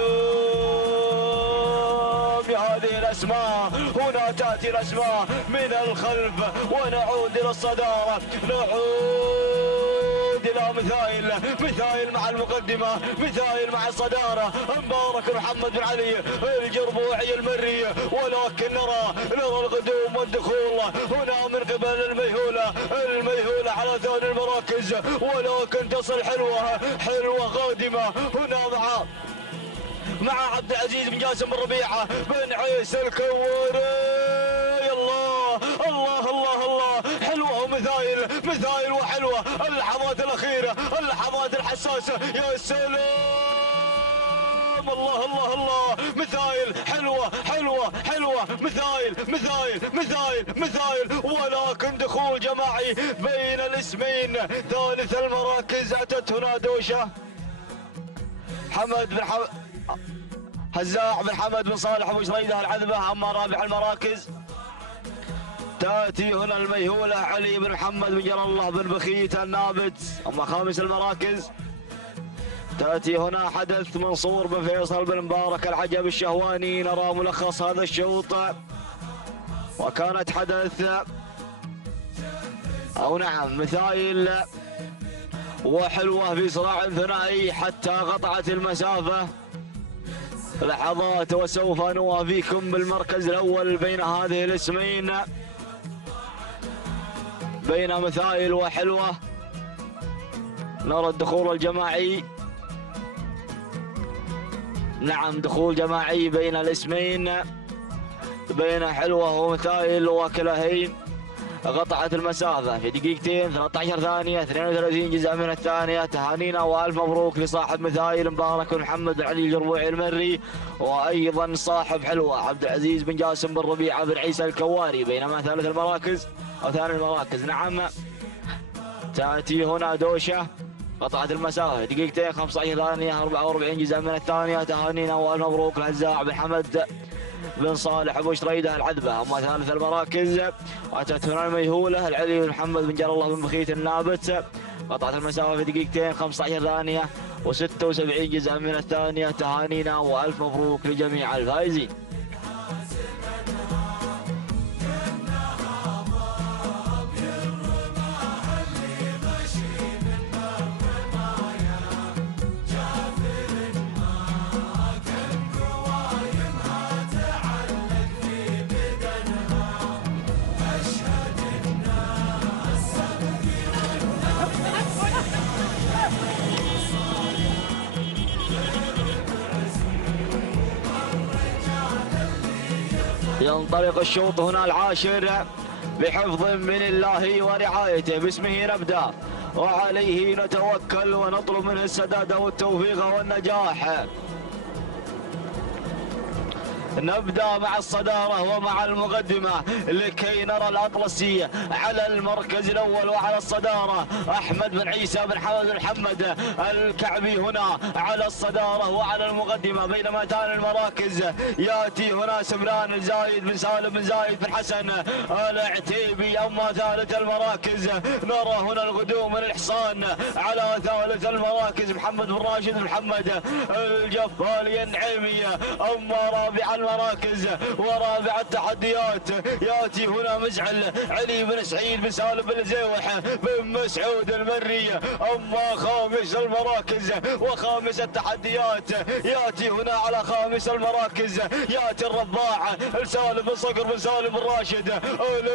يا هذه الأسماء. هنا تأتي الأسماء من الخلف ونعود إلى الصدارة، نعود إلى مثايل مع المقدمة، مثايل مع الصدارة. مبارك محمد بن علي الجربوعي المري، ولكن نرى القدوم والدخول هنا من قبل الميهولة على ثاني المراكز، ولكن تصل حلوة قادمة هنا مع عبد العزيز بن جاسم بن ربيعة بن عيسى الكواري. الله الله الله الله، حلوة مثايل وحلوة. اللحظات الأخيرة، اللحظات الحساسة، يا سلام. الله الله الله، مثايل حلوة، مثايل، ولكن دخول جماعي بين الاسمين. ثالث المراكز أتت هنا دوشة هزاع بن حمد بن صالح ابو جريده العذبه. اما رابع المراكز تاتي هنا الميهوله علي بن محمد بن جلال الله بن بخيت النابت. اما خامس المراكز تاتي هنا حدث منصور بن فيصل بن مبارك العجب الشهواني. نرى ملخص هذا الشوط، وكانت حدث مثايل وحلوه في صراع ثنائي حتى قطعت المسافه. لحظات وسوف نوافيكم بالمركز الأول بين هذه الاسمين، بين مثايل وحلوة. نرى الدخول الجماعي، نعم دخول جماعي بين الاسمين، بين حلوة ومثايل، وكلاهين قطعت المسافة في دقيقتين 13 ثانية 32 جزء من الثانية. تهانينا والف مبروك لصاحب مثايل مبارك محمد بن علي الجربوعي المري، وايضا صاحب حلوة عبد العزيز بن جاسم بن ربيعة بن عيسى الكواري. بينما ثالث المراكز او ثاني المراكز نعم تأتي هنا دوشة قطعت المسافة دقيقتين 15 ثانية 44 جزء من الثانية. تهانينا والف مبروك لهزاع بن حمد بن صالح ابو شريده العذبه. اما ثالث المراكز اتت هنا الميهوله العلي بن محمد بن جلال الله بن بخيت النابت، قطعت المسافه في دقيقتين 15 ثانيه و76 جزء من الثانيه. تهانينا والف مبروك لجميع الفائزين. ينطلق الشوط هنا العاشر بحفظ من الله ورعايته، باسمه نبدأ وعليه نتوكل ونطلب منه السداد والتوفيق والنجاح. نبدأ مع الصدارة ومع المقدمة لكي نرى الأطلسي على المركز الأول وعلى الصدارة. أحمد بن عيسى بن حمد بن محمد الكعبي هنا على الصدارة وعلى المقدمة. بينما ثاني المراكز يأتي هنا سمران زايد بن سالم بن زايد بن حسن العتيبي. أما ثالث المراكز نرى هنا القدوم من الحصان على ثالث المراكز محمد بن راشد بن محمد الجفالي النعيمي. أما رابع المراكز ورابع التحديات ياتي هنا مزعل علي بن سعيد بن سالم بن زيوح بن مسعود المري. اما خامس المراكز وخامس التحديات ياتي هنا على خامس المراكز ياتي الرباع سالم بن صقر بن سالم بن راشد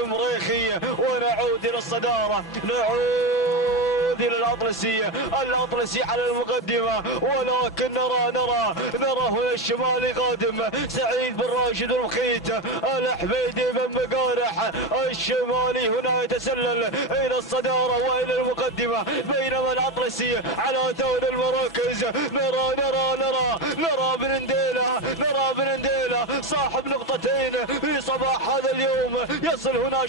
المريخي. ونعود الى الصداره، نعود الى الاطلسي على المقدمه. ولكن نرى هنا الشمالي قادم سعيد بن راشد البخيت الحميدي بن مقارح الشمالي هنا يتسلل الى الصداره والى المقدمه. بينما الاطلسي على ثاني المراكز نرى بن صاحب نقطتين في صباح هذا اليوم. يصل هنا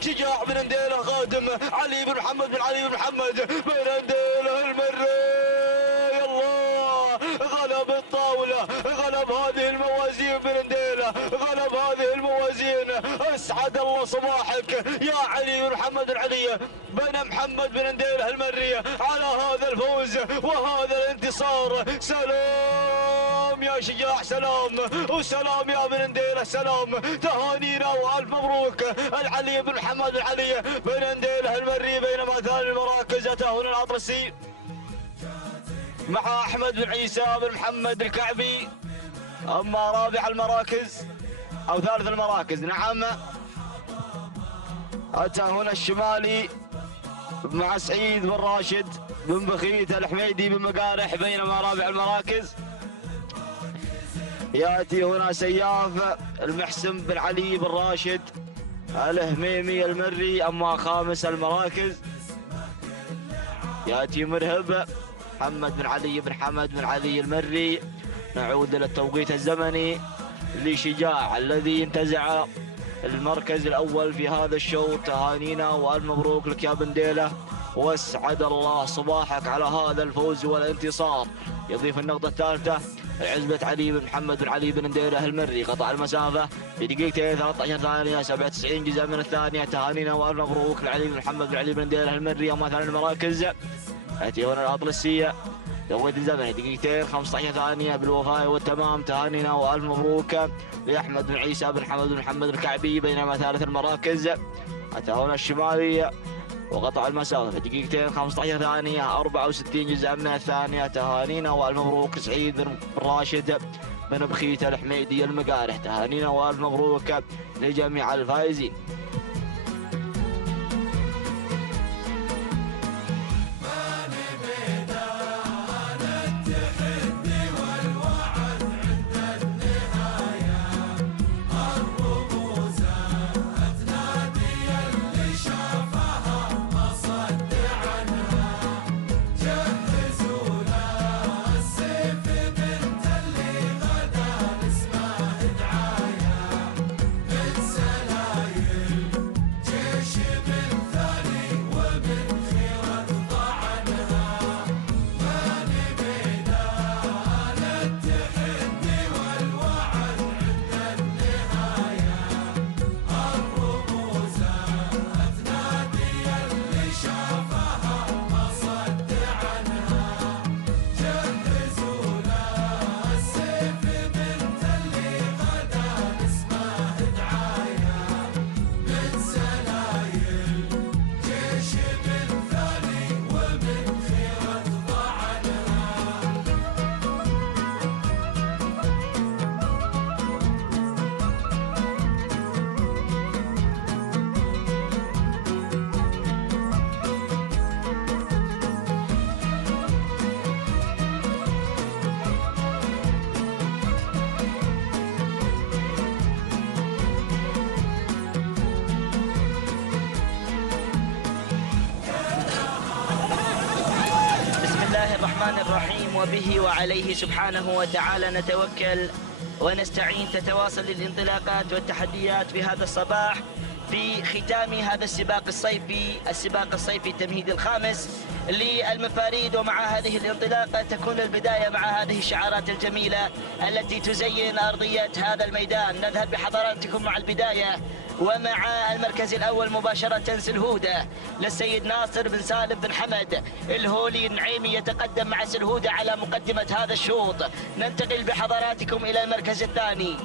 شجاع بن نديله قادم علي بن محمد بن علي بن محمد بن نديله المري. الله غلب الطاوله، غلب هذه الموازين بن نديله، غلب هذه الموازين. اسعد الله صباحك يا علي بن محمد العلي بن محمد بن نديله المري على هذا الفوز وهذا الانتصار. سلام يا شجاع، سلام وسلام يا بن نديله، سلام. تهانينا والف مبروك العلي بن محمد العلي بن نديله المري. بينما ثاني المراكز اتاه هنا الاطرسي مع احمد بن عيسى بن محمد الكعبي. اما رابع المراكز او ثالث المراكز نعم اتى هنا الشمالي مع سعيد بن راشد بن بخيت الحميدي بن مقارح. بينما رابع المراكز ياتي هنا سياف المحسن بن علي بن راشد الهميمي المري. اما خامس المراكز ياتي مرهب محمد بن علي بن حمد بن علي المري. نعود الى التوقيت الزمني لشجاع الذي انتزع المركز الاول في هذا الشوط. تهانينا والف مبروك لك يا بن ديله، واسعد الله صباحك على هذا الفوز والانتصار. يضيف النقطة الثالثة عزبة علي بن محمد بن علي بن نديله المري. قطع المسافة في دقيقتين 13 ثانية 97 جزء من الثانية. تهانينا والف مبروك لعلي بن محمد بن علي بن نديله المري. اما ثاني المراكز ياتي هنا الاطلسية توقيت الزمني دقيقتين 15 ثانية بالوفاء والتمام. تهانينا والف مبروك لاحمد بن عيسى بن حمد بن محمد الكعبي. بينما ثالث المراكز اتى هنا الشمالي وقطع المسافة في دقيقتين 15 ثانية 64 جزء من الثانية. تهانينا والف مبروك سعيد بن راشد بن بخيت الحميدي المقارح. تهانينا والف مبروك لجميع الفائزين. الرحمن الرحيم، وبه وعليه سبحانه وتعالى نتوكل ونستعين. تتواصل الانطلاقات والتحديات في هذا الصباح في ختام هذا السباق الصيفي التمهيدي الخامس للمفاريد. ومع هذه الانطلاقة تكون البداية مع هذه الشعارات الجميلة التي تزين أرضية هذا الميدان. نذهب بحضراتكم مع البداية ومع المركز الأول مباشرة سلهودة للسيد ناصر بن سالم بن حمد الهولي النعيمي، يتقدم مع سلهودة على مقدمة هذا الشوط. ننتقل بحضراتكم إلى المركز الثاني.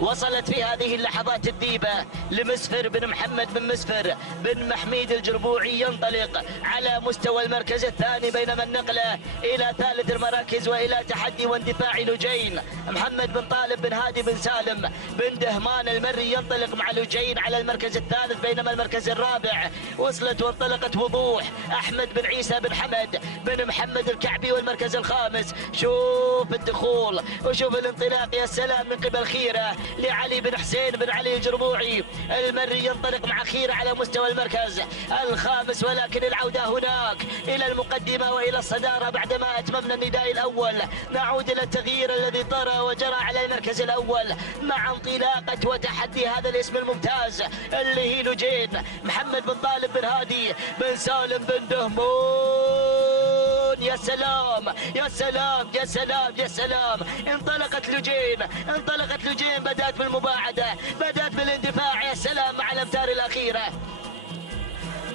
وصلت في هذه اللحظات الديبة لمسفر بن محمد بن مسفر بن محميد الجربوعي، ينطلق على مستوى المركز الثاني. بينما النقلة إلى ثالث المراكز وإلى تحدي واندفاع لجين محمد بن طالب بن هادي بن سالم بن دهمان المري، ينطلق مع لجين على المركز الثالث. بينما المركز الرابع وصلت وانطلقت وضوح أحمد بن عيسى بن حمد بن محمد الكعبي. والمركز الخامس شوف الدخول وشوف الانطلاق، يا سلام، من قبل خيرة لعلي بن حسين بن علي الجربوعي المري، ينطلق مع خيرة على مستوى المركز الخامس. ولكن العودة هناك إلى المقدمة وإلى الصدارة بعدما أتممنا النداء الأول. نعود إلى التغيير الذي طرى وجرى على المركز الأول مع انطلاقة وتحدي هذا الاسم الممتاز اللي هي لجين محمد بن طالب بن هادي بن سالم بن دهمون. يا سلام يا سلام يا سلام يا سلام، انطلقت لجين، بدأت بالمباعدة، بدأت بالاندفاع. يا سلام مع الأمتار الأخيرة.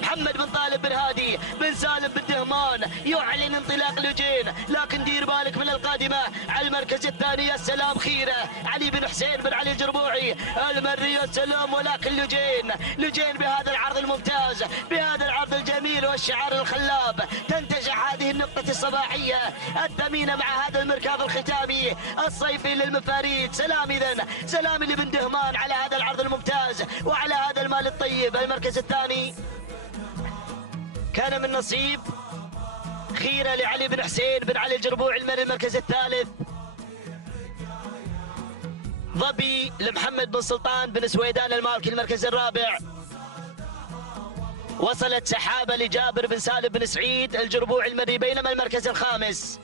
محمد بن طالب بن هادي بن سالم بن دهمان يعلن انطلاق لجين، لكن دير بالك من القادم القادمة على المركز الثاني. السلام خيرة علي بن حسين بن علي الجربوعي المري. السلام ولكن لجين بهذا العرض الممتاز، بهذا العرض الجميل والشعار الخلاب، تنتجع هذه النقطة الصباحية الثمينة مع هذا المركاض الختامي الصيفي للمفاريد. سلام إذن، سلام لبن دهمان على هذا العرض الممتاز وعلى هذا المال الطيب. المركز الثاني كان من نصيب خيرة لعلي بن حسين بن علي الجربوعي المري. المركز الثالث ظبي لمحمد بن سلطان بن سويدان المالكي. المركز الرابع وصلت سحابة لجابر بن سالم بن سعيد الجربوعي المري. بينما المركز الخامس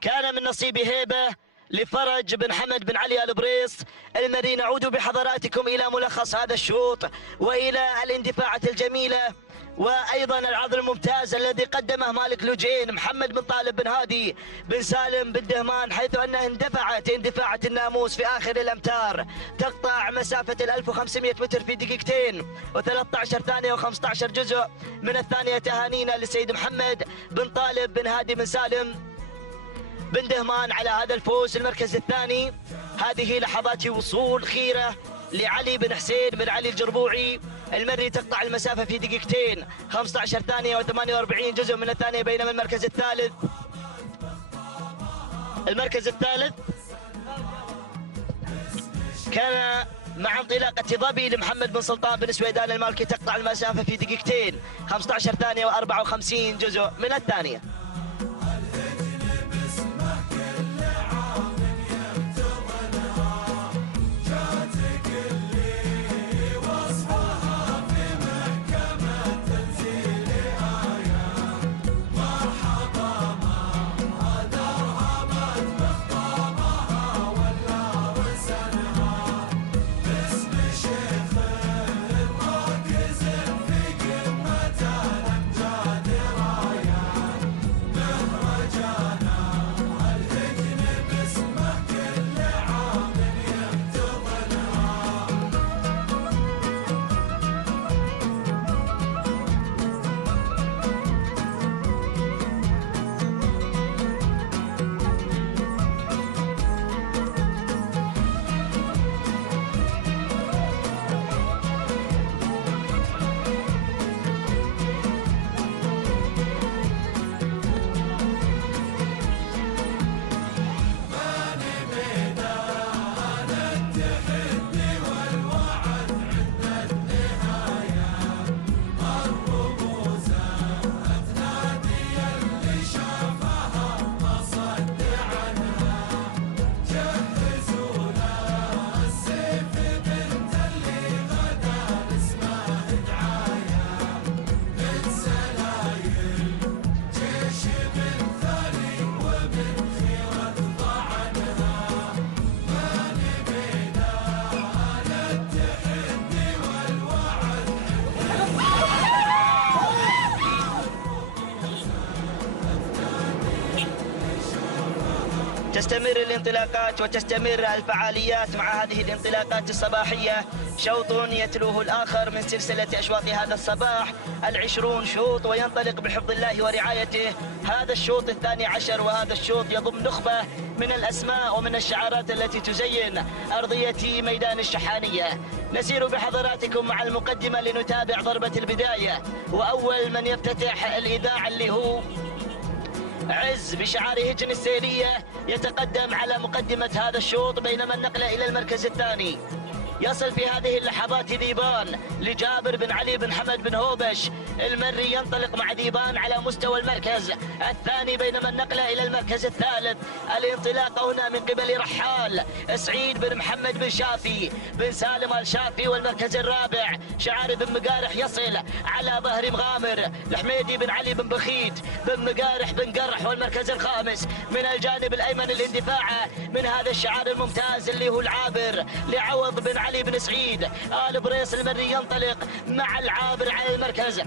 كان من نصيب هيبة لفرج بن حمد بن علي البريص المري. نعود بحضراتكم إلى ملخص هذا الشوط وإلى الاندفاعات الجميلة وأيضا العرض الممتاز الذي قدمه مالك لوجين محمد بن طالب بن هادي بن سالم بن دهمان، حيث أنها اندفعت الناموس في آخر الأمتار، تقطع مسافة 1500 متر في دقيقتين و13 ثانية و15 جزء من الثانية. تهانينا للسيد محمد بن طالب بن هادي بن سالم بن دهمان على هذا الفوز. المركز الثاني هذه لحظات وصول خيرة لعلي بن حسين بن علي الجربوعي المري، تقطع المسافة في دقيقتين 15 ثانية و48 جزء من الثانية. بينما المركز الثالث كان مع انطلاقة ظبي لمحمد بن سلطان بن سويدان المالكي، تقطع المسافة في دقيقتين 15 ثانية و54 جزء من الثانية. تستمر الانطلاقات وتستمر الفعاليات مع هذه الانطلاقات الصباحية، شوط يتلوه الآخر من سلسلة أشواط هذا الصباح 20 شوط، وينطلق بحفظ الله ورعايته هذا الشوط 12، وهذا الشوط يضم نخبة من الأسماء ومن الشعارات التي تزين أرضية ميدان الشحانية. نسير بحضراتكم مع المقدمة لنتابع ضربة البداية، وأول من يفتتح الإذاعة اللي هو عز بشعار هجن السيرية يتقدم على مقدمة هذا الشوط، بينما النقلة إلى المركز الثاني يصل في هذه اللحظات ذيبان لجابر بن علي بن حمد بن هوبش المري، ينطلق مع ذيبان على مستوى المركز الثاني، بينما النقلة إلى المركز الثالث الانطلاق هنا من قبل رحال سعيد بن محمد بن شافي بن سالم الشافي، والمركز الرابع شعار بن مقارح يصل على ظهر مغامر الحميدي بن علي بن بخيت بن مقارح بن قرح، والمركز الخامس من الجانب الأيمن الاندفاع من هذا الشعار الممتاز اللي هو العابر لعوض بن علي علي بن سعيد آل بريس المري ينطلق مع العابر على المركز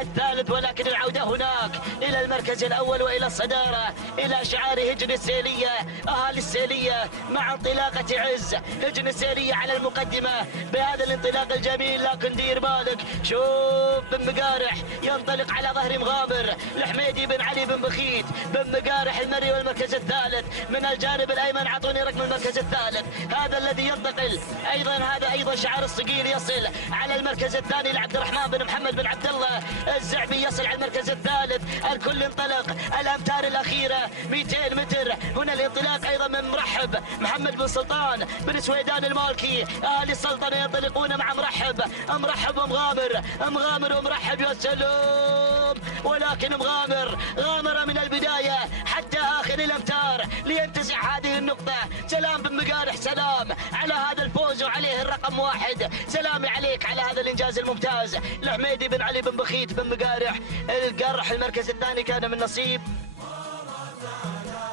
الثالث، ولكن العودة هناك إلى المركز الأول وإلى الصدارة إلى شعار هجن السيلية. أهالي السيلية مع انطلاقة عز، هجن السيلية على المقدمة بهذا الانطلاق الجميل، لكن دير بالك شوف بن مقارح ينطلق على ظهر مغامر الحميدي بن علي بن بخيت. بن مقارح المري والمركز الثالث من الجانب الأيمن، أعطوني رقم المركز الثالث هذا الذي ينتقل أيضا، هذا أيضا شعار الصقيل يصل على المركز الثاني لعبد الرحمن بن محمد بن عبد الله الزعبي يصل على المركز الثالث. الكل انطلق، الأمتار الأخيرة 200 متر، هنا الانطلاق أيضا من مرحب محمد بن سلطان بن سويدان المالكي. أهل السلطنة ينطلقون مع مرحب ومغامر ومرحب، يا سلام، ولكن مغامر غامر من البداية حتى آخر الأمتار لينتزع هذه النقطة. سلام بن مقارح، سلام على هذا الفوز وعليه الرقم 1، سلامي عليك على هذا الإنجاز الممتاز. الحميدي بن علي بن بخيت بن مقارح القرح المركز الثاني كان من نصيب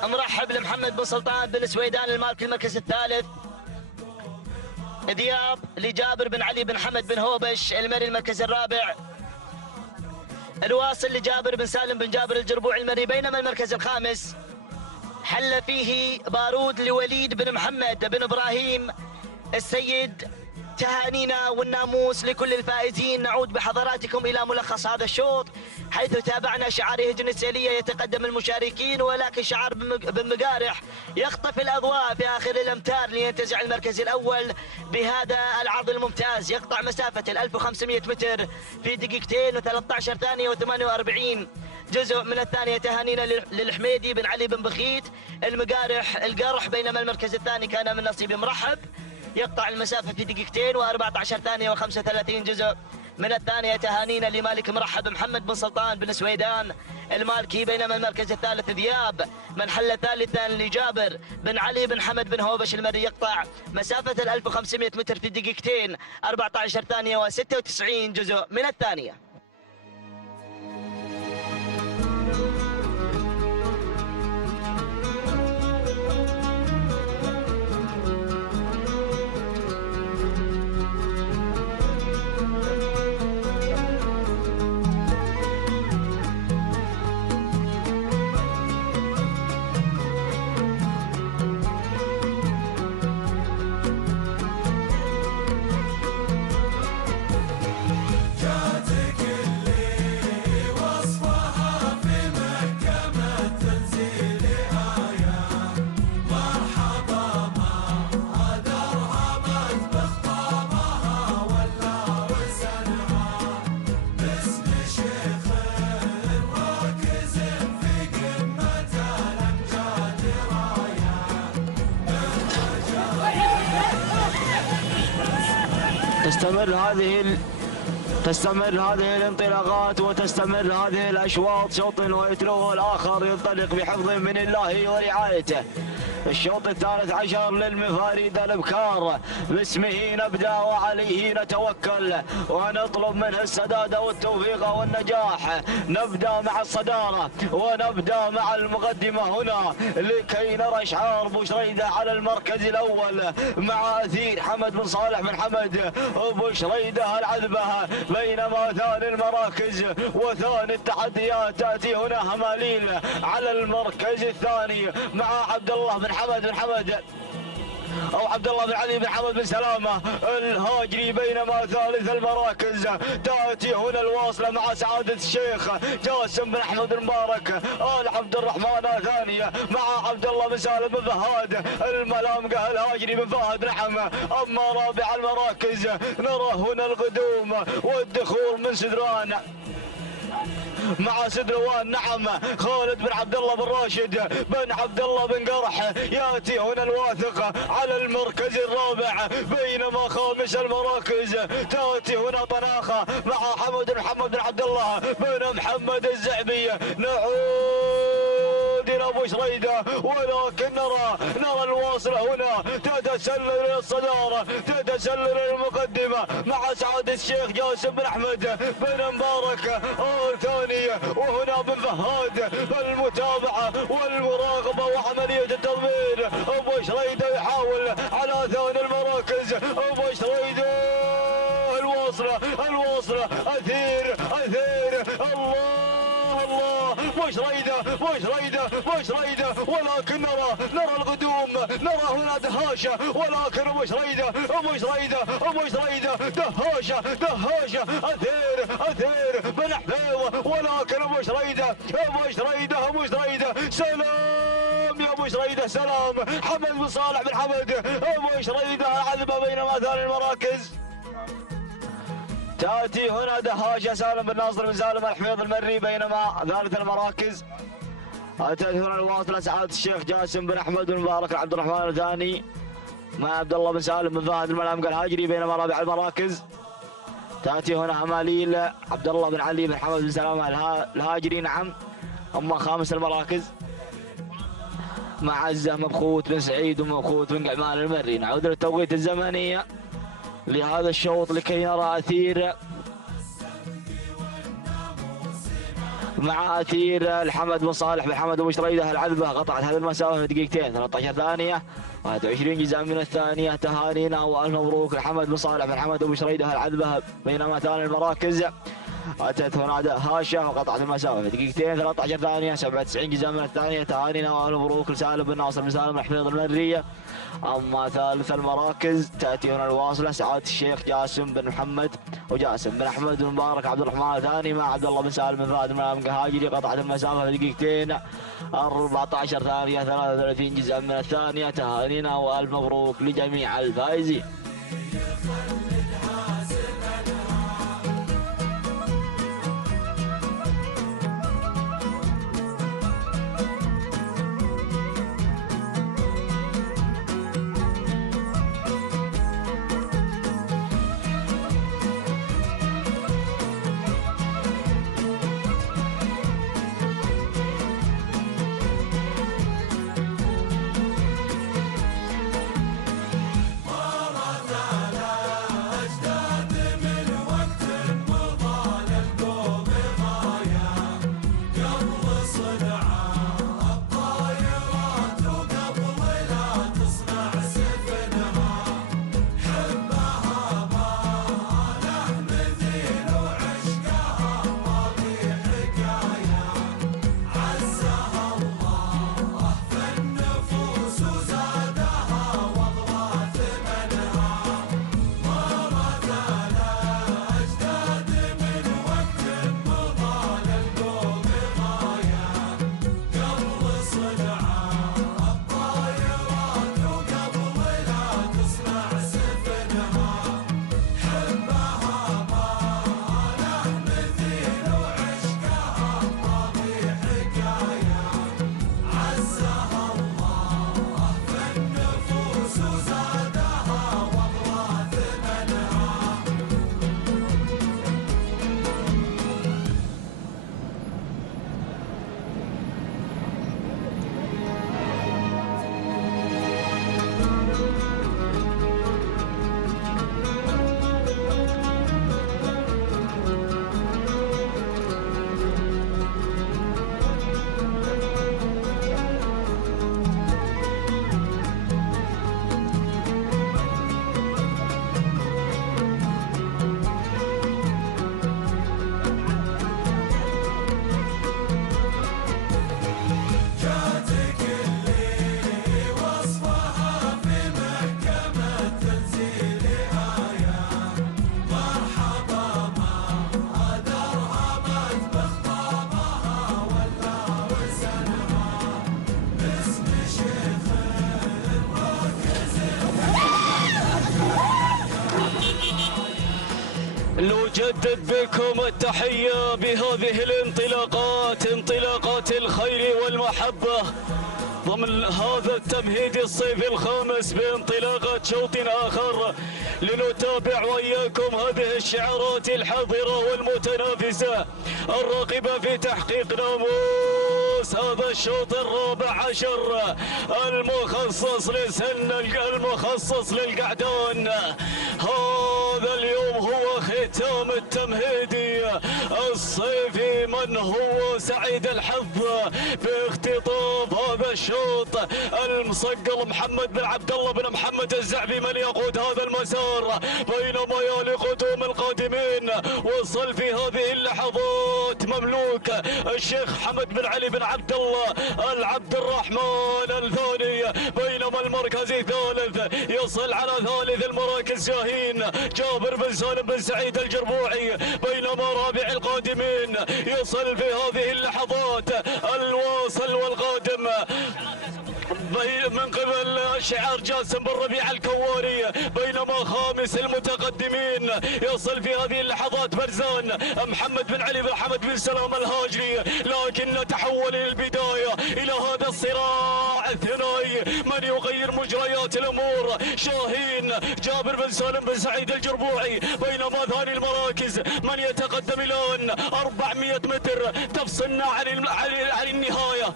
مرحب لمحمد بن سلطان بن سويدان المالكي المركز الثالث. ذياب لجابر بن علي بن حمد بن هوبش المري المركز الرابع. الواصل لجابر بن سالم بن جابر الجربوع المري، بينما المركز الخامس حل فيه بارود لوليد بن محمد بن إبراهيم السيد. تهانينا والناموس لكل الفائزين. نعود بحضراتكم إلى ملخص هذا الشوط، حيث تابعنا شعار هجن السيلية يتقدم المشاركين، ولكن شعار بن مقارح يخطف الأضواء في آخر الأمتار لينتزع المركز الأول بهذا العرض الممتاز. يقطع مسافة 1500 متر في دقيقتين و13 ثانية و48 جزء من الثانية. تهانينا للحميدي بن علي بن بخيت المقارح القرح، بينما المركز الثاني كان من نصيب مرحب يقطع المسافة في دقيقتين و14 ثانية و35 جزء من الثانية. تهانينا لمالك مرحب محمد بن سلطان بن سويدان المالكي، بينما المركز الثالث ذياب من حل ثالثا لجابر بن علي بن حمد بن هوبش المري يقطع مسافة 1500 متر في دقيقتين 14 ثانية و96 جزء من الثانية. تستمر هذه الانطلاقات وتستمر هذه الأشواط، شوط ويتلوه الآخر ينطلق بحفظ من الله ورعايته. الشوط الثالث عشر للمفاريد الابكار، باسمه نبدا وعليه نتوكل ونطلب منه السداد والتوفيق والنجاح. نبدا مع الصداره ونبدا مع المقدمه هنا لكي نرى اشعار بوشريده على المركز الاول مع اثير حمد بن صالح بن حمد بوشريده العذبه، بينما ثاني المراكز وثاني التحديات تاتي هنا هماليل على المركز الثاني مع عبد الله بن حمد بن حمد او عبد الله بن علي بن حمد بن سلامه الهاجري، بينما ثالث المراكز تاتي هنا الواصله مع سعاده الشيخ جاسم بن احمد بن مبارك ال عبد الرحمن ثانيه مع عبد الله بن سالم بن فهاد الملامقه الهاجري بن فهد. نعم، اما رابع المراكز نرى هنا القدوم والدخول من سدران مع سدروان. نعم، خالد بن عبد الله بن راشد بن عبد الله بن قرح ياتي هنا الواثق على المركز الرابع، بينما خامس المراكز تاتي هنا طناخه مع حمد بن محمد بن عبد الله بن محمد الزعبي. نعود الى ابو شريده، ولكن نرى الواصله هنا تتسلل للصدارة، تتسلل للمقدمة مع سعادة الشيخ جاسم بن أحمد بن مبارك ثانية، وهنا بن فهاد المتابعة والمراقبة وعملية التضمين. أبو شريدة يحاول على ثاني المراكز، أبو شريدة الواصلة أثير الله بوشريدة ولكن نرى القدوم، نرى هنا دهاشة، ولكن أبو شريدة دهاشة أثير بن حفيظ، ولكن أبو شريدة سلام يا أبو شريدة، سلام حمد بن صالح بن حمد. أبو شريدة العذبة بينما ثاني المراكز تأتي هنا دهاشة سالم بن ناصر بن سالم الحفيظ المري، بينما ثالث المراكز أتت هنا الواصلة سعادة الشيخ جاسم بن أحمد بن مبارك عبد الرحمن الثاني مع عبد الله بن سالم بن فهد الملامقة الهاجري، بينما رابع المراكز تأتي هنا أماليل عبد الله بن علي بن حمد بن سلامة الهاجري. نعم. أما خامس المراكز معزة مبخوت بن سعيد ومبخوت بن قعمان المري. نعود للتوقيت الزمنية لهذا الشوط لكي نرى أثير مع أثير الحمد بن صالح بن حمد أبو شريدة العذبة. قطعت هذه المسافة في دقيقتين 13 ثانية 21 جزء من الثانية. تهانينا وألف مبروك لحمد بن صالح بن حمد أبو شريدة العذبة. بينما ثاني المراكز أتت هنا هاشة وقطعت المسافة في دقيقتين 13 ثانية 97 جزء من الثانية. تهانينا وألف مبروك لسالم بن ناصر بن سالم الحفيظ المرية. أما ثالث المراكز تأتي هنا الواصلة سعادة الشيخ جاسم بن محمد وجاسم بن أحمد بن مبارك عبد الرحمن الثاني مع عبد الله بن سالم بن فهد الملامقة هاجري. قطعت المسافة في دقيقتين 14 ثانية 33 جزء من الثانية. تهانينا وألف مبروك لجميع الفائزين. نجدد بكم التحية بهذه الانطلاقات، انطلاقات الخير والمحبة ضمن هذا التمهيد الصيفي الخامس بانطلاقة شوط آخر، لنتابع وإياكم هذه الشعارات الحاضرة والمتنافسة الراقبة في تحقيق ناموس يخصص هذا الشوط الرابع عشر المخصص المخصص للقعدان. هذا اليوم هو ختام التمهيدي الصيفي. من هو سعيد الحظ باختطاف هذا الشوط؟ المصقل محمد بن عبد الله بن محمد الزعبي من يقود هذا المسار، بينما يلي قدوم القادمين وصل في هذه اللحظات مملوك الشيخ حمد بن علي بن عبد الله العبد الرحمن الثاني، بينما المركز الثالث يصل على ثالث المراكز شاهين جابر بن سالم بن سعيد الجربوعي، بينما رابع القادمين يصل في هذه اللحظات الواصل والقادم من قبل شعار جاسم بن ربيع الكواري، بينما خامس المتقدمين يصل في هذه اللحظات برزان محمد بن علي بن حمد بن سلام الهاجري، لكن تحول البداية إلى هذا الصراع الثنائي من يغير مجريات الأمور. شاهين جابر بن سالم بن سعيد الجربوعي، بينما ثاني المراكز من يتقدم الآن 400 متر تفصلنا عن النهاية.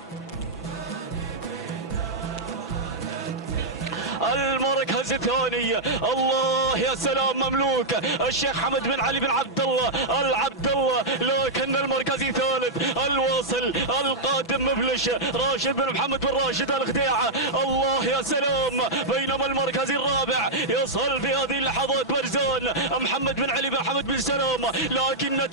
المركز الثاني الله يا سلام مملوك الشيخ حمد بن علي بن عبد الله العبد الله، لكن المركز الثالث الواصل القادم مبلش راشد بن محمد بن راشد الخديعة. الله يا سلام، بينما المركز الرابع يصل في هذه اللحظات برزان محمد بن علي بن حمد بن سلام، لكن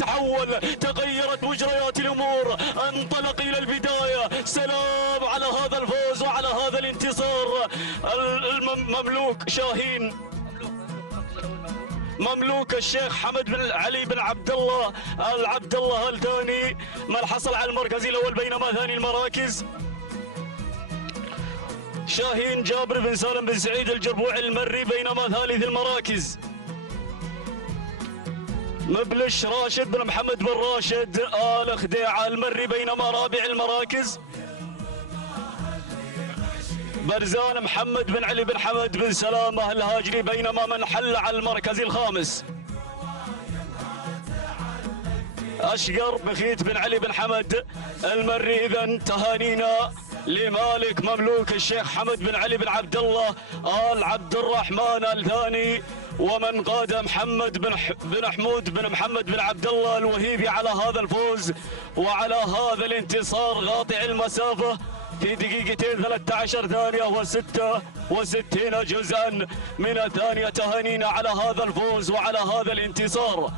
تغيرت مجريات الامور، انطلق الى البداية. سلام على هذا الفوز وعلى هذا الانتصار. مملوك شاهين مملوك الشيخ حمد بن علي بن عبد الله العبد الله الثاني من حصل على المركز الاول، بينما ثاني المراكز شاهين جابر بن سالم بن سعيد الجربوعي المري، بينما ثالث المراكز مبلش راشد بن محمد بن راشد آل خديعة المري، بينما رابع المراكز برزان محمد بن علي بن حمد بن سلامة الهاجري، بينما من حل على المركز الخامس أشقر بخيت بن علي بن حمد المري. إذن تهانينا لمالك مملوك الشيخ حمد بن علي بن عبد الله آل عبد الرحمن الثاني، ومن قاد محمد بن حمود بن محمد بن عبد الله الوهيبي على هذا الفوز وعلى هذا الانتصار قاطع المسافة في دقيقتين 13 ثانية و66 جزءا من الثانية. تهانينا على هذا الفوز وعلى هذا الانتصار.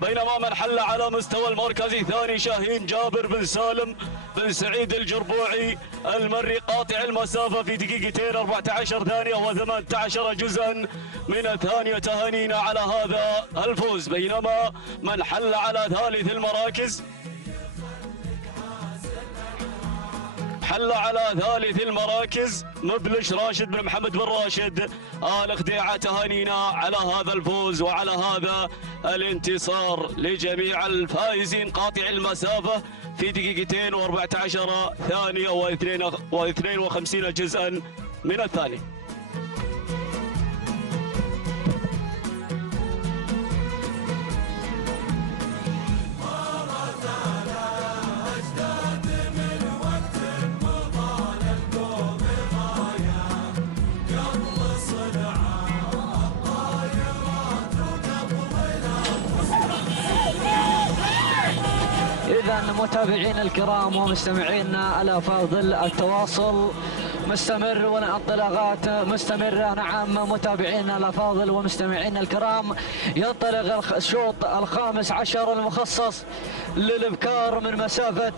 بينما من حل على مستوى المركز الثاني شاهين جابر بن سالم بن سعيد الجربوعي المري قاطع المسافة في دقيقتين 14 ثانية و18 جزءا من الثانية. تهانينا على هذا الفوز. بينما من حل على ثالث المراكز مبلش راشد بن محمد بن راشد آل خديعة. تهانينا على هذا الفوز وعلى هذا الانتصار لجميع الفائزين قاطع المسافة في دقيقتين و14 ثانية و52 جزءا من الثاني. إذا متابعينا الكرام ومستمعينا الأفاضل، التواصل مستمر والانطلاقات مستمرة. نعم متابعينا الأفاضل ومستمعينا الكرام، ينطلق الشوط الخامس عشر المخصص للإبكار من مسافة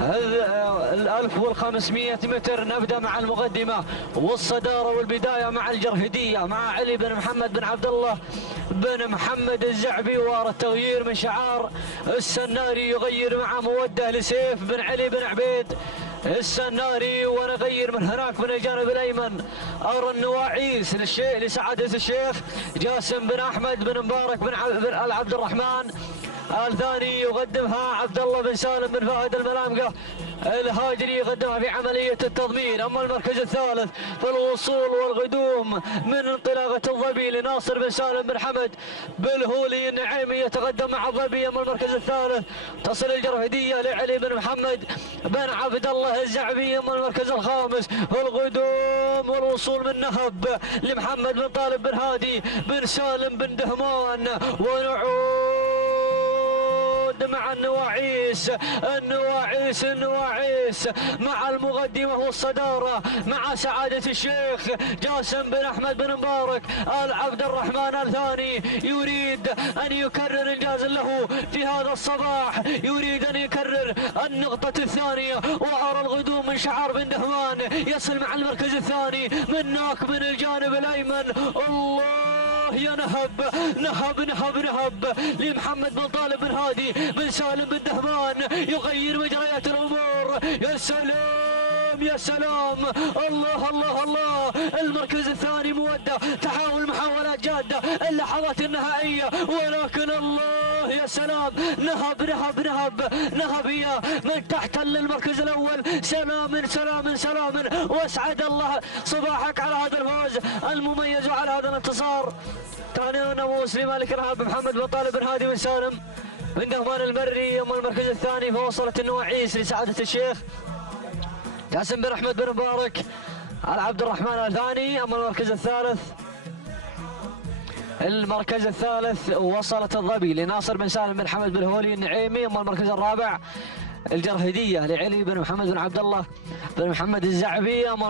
1500 متر. نبدأ مع المقدمة والصدارة والبداية مع الجرهدية مع علي بن محمد بن عبد الله بن محمد الزعبي، والتغيير من شعار السناري يغير مع مودة لسيف بن علي بن عبيد السناري، ونغير من هناك من الجانب الايمن ارى النواعيس لسعادة الشيخ جاسم بن احمد بن مبارك بن عبد الرحمن الثاني يقدمها عبد الله بن سالم بن فهد الملامقة الهاجري يقدمها في عملية التضمين. أما المركز الثالث في الوصول والقدوم من انطلاقة الظبي لناصر بن سالم بن حمد بالهولي النعيمي يتقدم مع الظبي. أما المركز الثالث تصل الجرهدية لعلي بن محمد بن عبد الله الزعبي. أما المركز الخامس في القدوم والوصول من نهب لمحمد بن طالب بن هادي بن سالم بن دهمان. ونعود مع النواعيس مع المقدمة والصدارة مع سعادة الشيخ جاسم بن أحمد بن مبارك آل عبد الرحمن الثاني. يريد أن يكرر إنجاز له في هذا الصباح، يريد أن يكرر النقطة الثانية. وأرى الغدوم من شعار بن دهمان يصل مع المركز الثاني من ناك من الجانب الأيمن. الله يا نهب لمحمد بن طالب بن هادي بن سالم بن دهمان يغير مجريات الامور. يا سلام الله المركز الثاني مودة، تحاول محاولات جادة اللحظات النهائية، ولكن الله يا سلام نهب هي من تحتل المركز الاول. سلام واسعد الله صباحك على هذا الفوز المميز وعلى هذا الانتصار. تهنئة وناموس لمالك الرهاب محمد بن طالب بن هادي بن سالم بن دهمان المري. أما المركز الثاني فوصلت النواعيس لسعادة الشيخ جاسم بن أحمد بن مبارك على عبد الرحمن الثاني. أما المركز الثالث وصلت الظبي لناصر بن سالم بن حمد بن هولي النعيمي. أما المركز الرابع الجرهدية لعلي بن محمد بن عبد الله بن محمد الزعبي. أما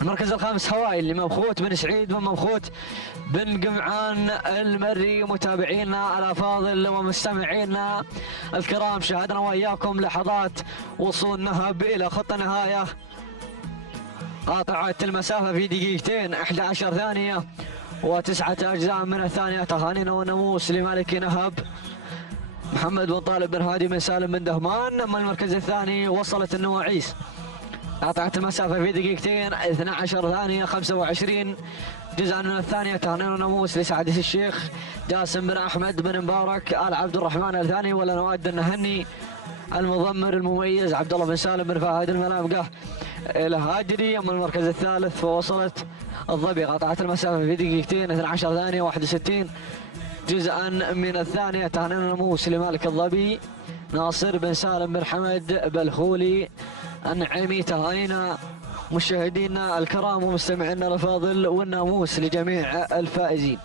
المركز الخامس هوائل لمبخوت بن سعيد بن مبخوت بن قمعان المري. متابعينا الافاضل ومستمعينا الكرام، شاهدنا واياكم لحظات وصول نهب الى خط النهايه. قاطعت المسافه في دقيقتين 11 ثانيه و9 اجزاء من الثانيه. تهانينا وناموس لمالك نهب محمد بن طالب بن هادي بن سالم بن دهمان. اما المركز الثاني وصلت النواعيس، قاطعت المسافة في دقيقتين 12 ثانية 25 جزءا من الثانية. تهنئة وناموس لسعادة الشيخ جاسم بن أحمد بن مبارك آل عبد الرحمن الثاني. ولا نود أن نهني المضمر المميز عبد الله بن سالم بن فهد الملامقة الهاجري. أما المركز الثالث فوصلت الظبي، قاطعت المسافة في دقيقتين 12 ثانية 61 جزءا من الثانية. تهنئة وناموس لمالك الظبي ناصر بن سالم بن حمد بالخولي النعيمي. تهانينا مشاهدينا الكرام ومستمعينا الافاضل والناموس لجميع الفائزين.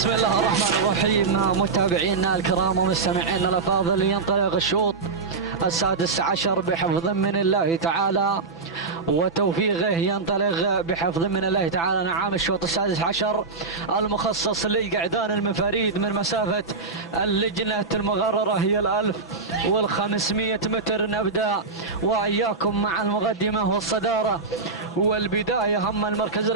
بسم الله الرحمن الرحيم. متابعينا الكرام ومستمعينا الافاضل، ينطلق الشوط السادس عشر بحفظ من الله تعالى وتوفيقه. ينطلق بحفظ من الله تعالى. نعم، الشوط السادس عشر المخصص للقعدان المفاريد من مسافة اللجنة المغررة هي 1500 متر. نبدأ وإياكم مع المقدمة والصدارة والبداية. هم المركز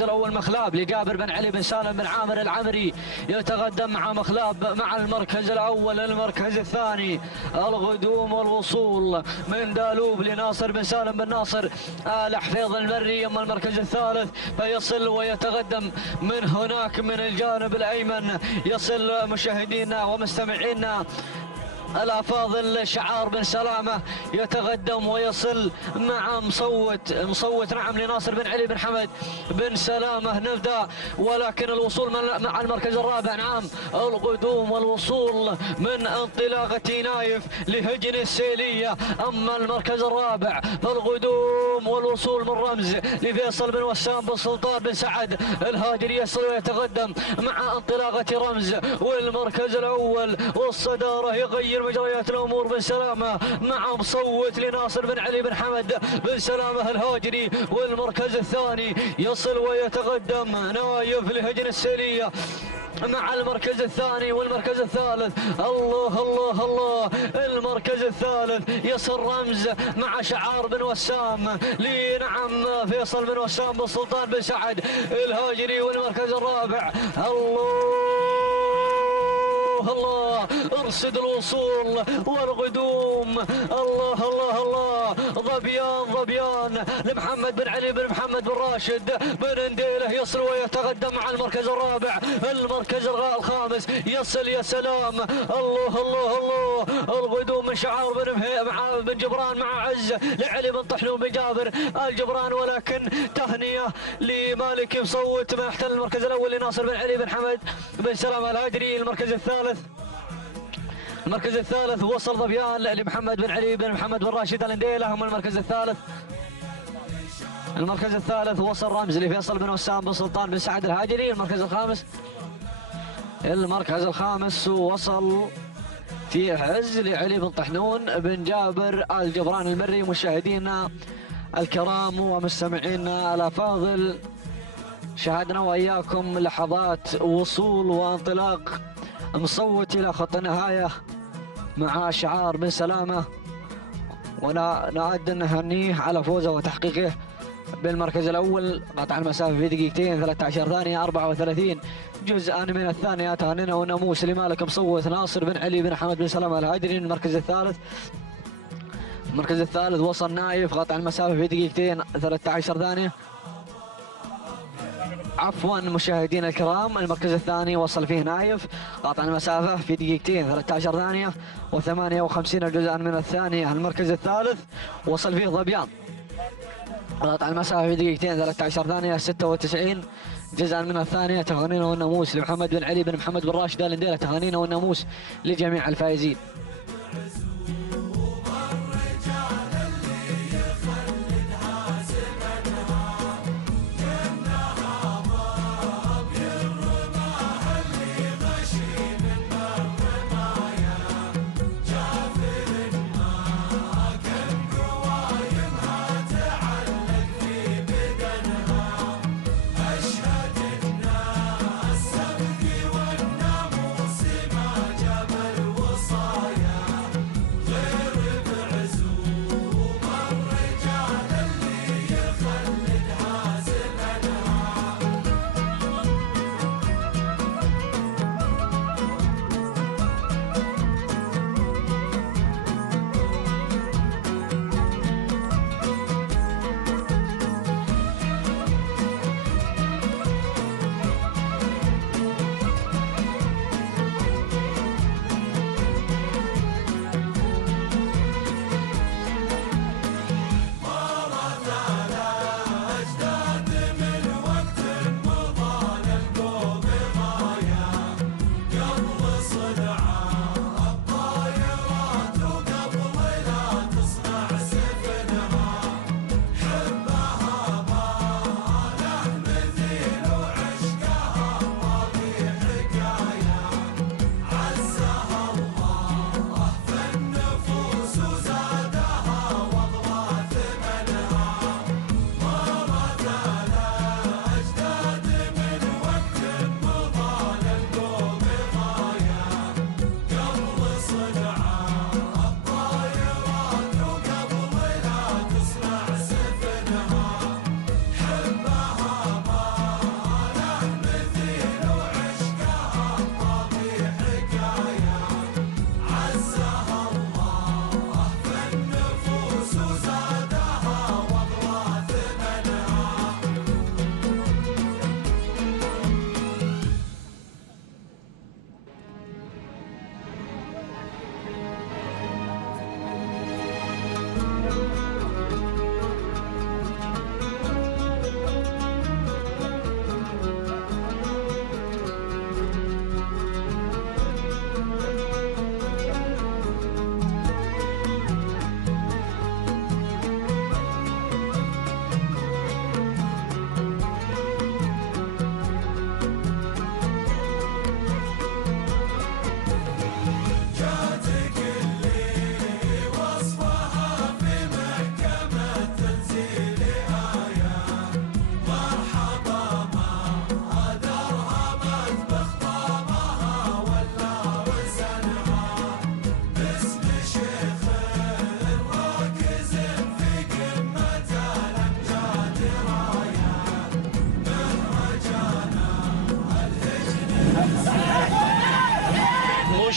الأول مخلاب لجابر بن علي بن سالم بن عامر العمري، يتقدم مع مخلاب مع المركز الأول. المركز الثاني الغدوم والوصول من دالوب لناصر بن سالم بن ناصر آل حفيظ المري. أما المركز الثالث فيصل ويتقدم من هناك من الجانب الأيمن، يصل مشاهدينا ومستمعينا الافاضل شعار بن سلامه، يتقدم ويصل مع مصوت نعم لناصر بن علي بن حمد بن سلامه. نبدا ولكن الوصول مع المركز الرابع. نعم، القدوم والوصول من انطلاقه نايف لهجن السيليه. اما المركز الرابع فالقدوم والوصول من رمز لفيصل بن وسام بن سلطان بن سعد الهاجري، يصل ويتقدم مع انطلاقه رمز. والمركز الاول والصداره يغير مجريات الامور بن سلامه مع مصوت لناصر بن علي بن حمد بن سلامه الهاجري. والمركز الثاني يصل ويتقدم نايف لهجن السيليه مع المركز الثاني. والمركز الثالث الله الله الله، المركز الثالث يصل رمز مع شعار بن وسام لنعم فيصل بن وسام بن سلطان بن سعد الهاجري. والمركز الرابع الله ارصد الوصول والقدوم. الله الله الله، ظبيان لمحمد بن علي بن محمد بن راشد بن انديله، يصل ويتقدم مع المركز الرابع. المركز الخامس يصل، يا سلام، الله الله الله، القدوم من شعار بن جبران مع عز لعلي بن طحنون بن جابر الجبران. ولكن تهنئه لمالك مصوت ما يحتل المركز الاول لناصر بن علي بن حمد بن سلام الهاجري. المركز الثالث وصل ظبيان لمحمد بن علي بن محمد بن راشد الانديله. هم المركز الثالث وصل رمز لفيصل بن وسام بن سلطان بن سعد الهاجري. المركز الخامس وصل في عز لعلي بن طحنون بن جابر الجبران المري. مشاهدينا الكرام ومستمعينا الافاضل، شاهدنا واياكم لحظات وصول وانطلاق مصوت الى خط النهايه مع شعار بن سلامه، ونعد نهنيه على فوزه وتحقيقه بالمركز الاول. قطع المسافه في دقيقتين 13 ثانيه 34 جزءا من الثانيه. تهانينا وناموس لمالك مصوت ناصر بن علي بن حمد بن سلامه الهاجري. المركز الثالث وصل نايف، قطع المسافه في دقيقتين 13 ثانيه. عفوا مشاهدينا الكرام، المركز الثاني وصل فيه نايف، قاطع المسافة في دقيقتين 13 ثانية و58 جزءا من الثانية. المركز الثالث وصل فيه ظبيان، قاطع المسافة في دقيقتين 13 ثانية 96 جزءا من الثانية. تهانينا والناموس لمحمد بن علي بن محمد بن راشد الانديله. تهانينا والناموس لجميع الفائزين. الصايا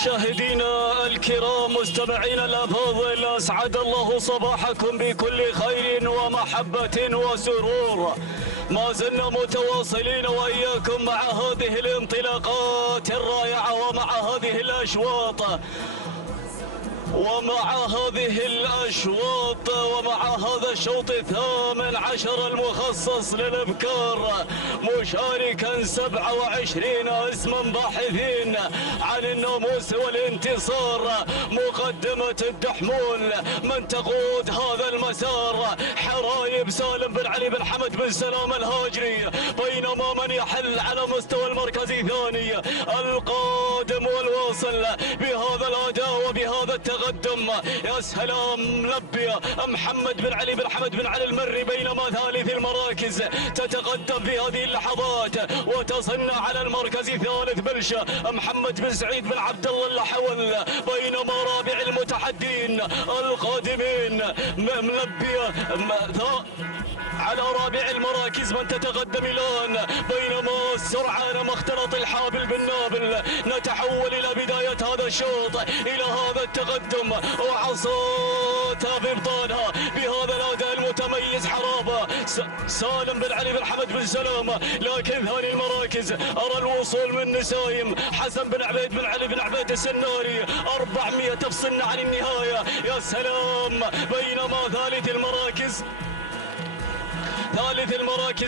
مشاهدينا الكرام مستمعينا الأفاضل، أسعد الله صباحكم بكل خير ومحبة وسرور. ما زلنا متواصلين وإياكم مع هذه الانطلاقات الرائعة ومع هذه الأشواط ومع هذا الشوط 18 المخصص للإبكار، مشاركا 27 اسما باحثين عن الناموس والانتصار. مقدمة الدحمول من تقود هذا المسار حرايب سالم بن علي بن حمد بن سلام الهاجري، بينما من يحل على مستوى المركز الثاني القادم والواصل بهذا الأداء وبهذا التقدم يا سلام لبي محمد بن علي بن حمد بن علي المري، بينما ثالث المراكز تتقدم في هذه اللحظات وتصنع على المركز الثالث بلشة محمد بن سعيد بن عبد الله اللحول، بينما رابع المتحدين القادمين ملبي على رابع المراكز من تتقدم الآن، بينما السرعان مختلط الحابل بالنابل. نتحول إلى بداية هذا الشوط إلى هذا التقدم وعصاتها بإبطالها بهذا الأداء المتميز حرابة سالم بن علي بن حمد بن سلام. لكن ثاني المراكز أرى الوصول من نسايم حسن بن عبيد بن علي بن عبيد السناري 400 تفصلنا عن النهاية يا سلام. بينما ثالث المراكز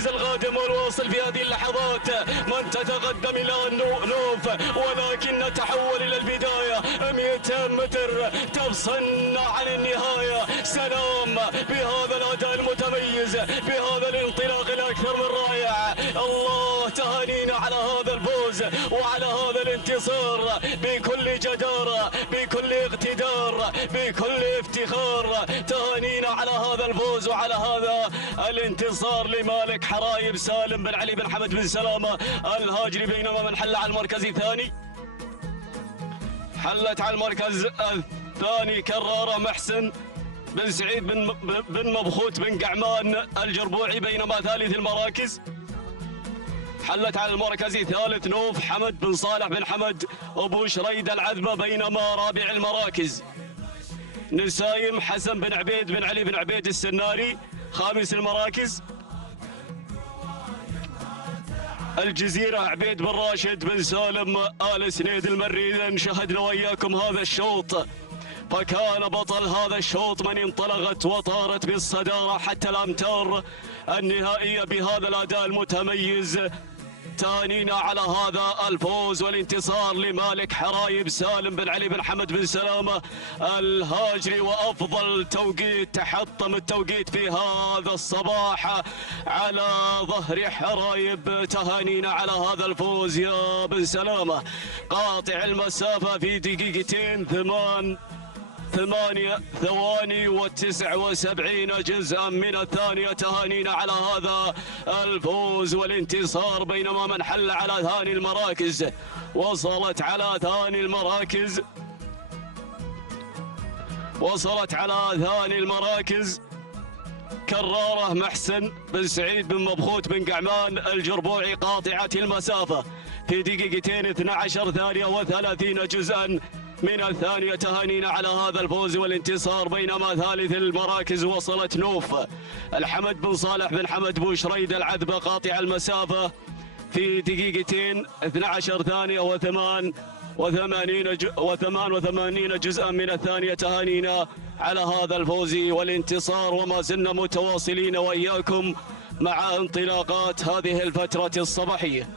القادم والواصل في هذه اللحظات من تتقدم الآن نوف، ولكن نتحول إلى البداية 200 متر تفصلنا عن النهاية. سلام بهذا الأداء المتميز بهذا الانطلاق الأكثر من رائع. الله تهانينا على هذا الفوز وعلى هذا الانتصار بكل جدارة بكل اقتدار بكل افتخار. تهانينا على هذا الفوز وعلى هذا الانتصار لمالك حرايب سالم بن علي بن حمد بن سلامة الهاجري. بينما من حل على المركز الثاني حلت على المركز الثاني كرارة محسن بن سعيد بن مبخوت بن قعمان الجربوعي. بينما ثالث المراكز حلت على المركز الثالث نوف حمد بن صالح بن حمد أبو شريد العذبة. بينما رابع المراكز نسايم حسن بن عبيد بن علي بن عبيد السناري. خامس المراكز الجزيرة عبيد بن راشد بن سالم آل سنيد المري. إذن شاهدنا وإياكم هذا الشوط، فكان بطل هذا الشوط من انطلقت وطارت بالصدارة حتى الأمتار النهائية بهذا الأداء المتميز. تهانينا على هذا الفوز والانتصار لمالك حرايب سالم بن علي بن حمد بن سلامة الهاجري. وأفضل توقيت تحطم التوقيت في هذا الصباح على ظهر حرايب. تهانينا على هذا الفوز يا بن سلامة، قاطع المسافة في دقيقتين 8 ثواني و79 جزءا من الثانية. تهانينا على هذا الفوز والانتصار. بينما من حل على ثاني المراكز وصلت على ثاني المراكز كرارة محسن بن سعيد بن مبخوت بن قعمان الجربوعي، قاطعة المسافة في دقيقتين 12 ثانية و30 جزءا من الثانية. تهانينا على هذا الفوز والانتصار. بينما ثالث المراكز وصلت نوف الحمد بن صالح بن حمد بو شريد العذبة، قاطع المسافة في دقيقتين 12 ثانية و88 جزءا من الثانية. تهانينا على هذا الفوز والانتصار. وما زلنا متواصلين وإياكم مع انطلاقات هذه الفترة الصباحية.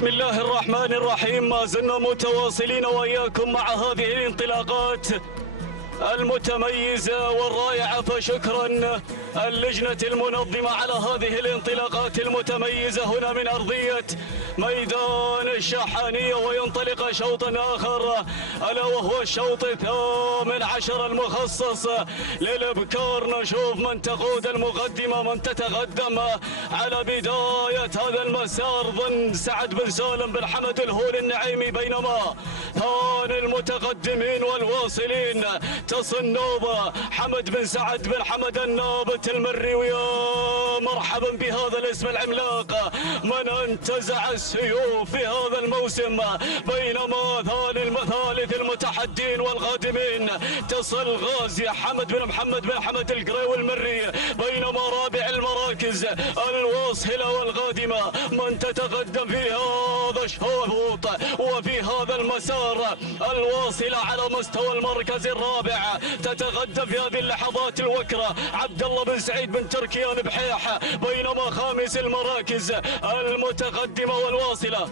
بسم الله الرحمن الرحيم. ما زلنا متواصلين وإياكم مع هذه الانطلاقات المتميزة والرائعة، فشكرا اللجنة المنظمة على هذه الانطلاقات المتميزة هنا من أرضية ميدان الشحانية. وينطلق شوط آخر ألا وهو الشوط 18 المخصص للإبكار. نشوف من تقود المقدمة، من تتقدم على بداية هذا المسار ظن سعد بن سالم بن حمد الهول النعيمي، بينما ثاني المتقدمين والواصلين تصل نوبة حمد بن سعد بن حمد النابت المري. ويا مرحبا بهذا الاسم العملاق من انتزع السيوف في هذا الموسم، بينما ثالث المتحدين والقادمين تصل غازي حمد بن محمد بن حمد القريوي المري، بينما رابع المراكز الواصلة والقادمة من تتقدم في هذا الشوط وفي هذا المسار الواصلة على مستوى المركز الرابع. تتقدم في هذه اللحظات الوكرة عبد الله بن سعيد بن تركيان بحيح، بينما خامس المراكز المتقدمة والواصلة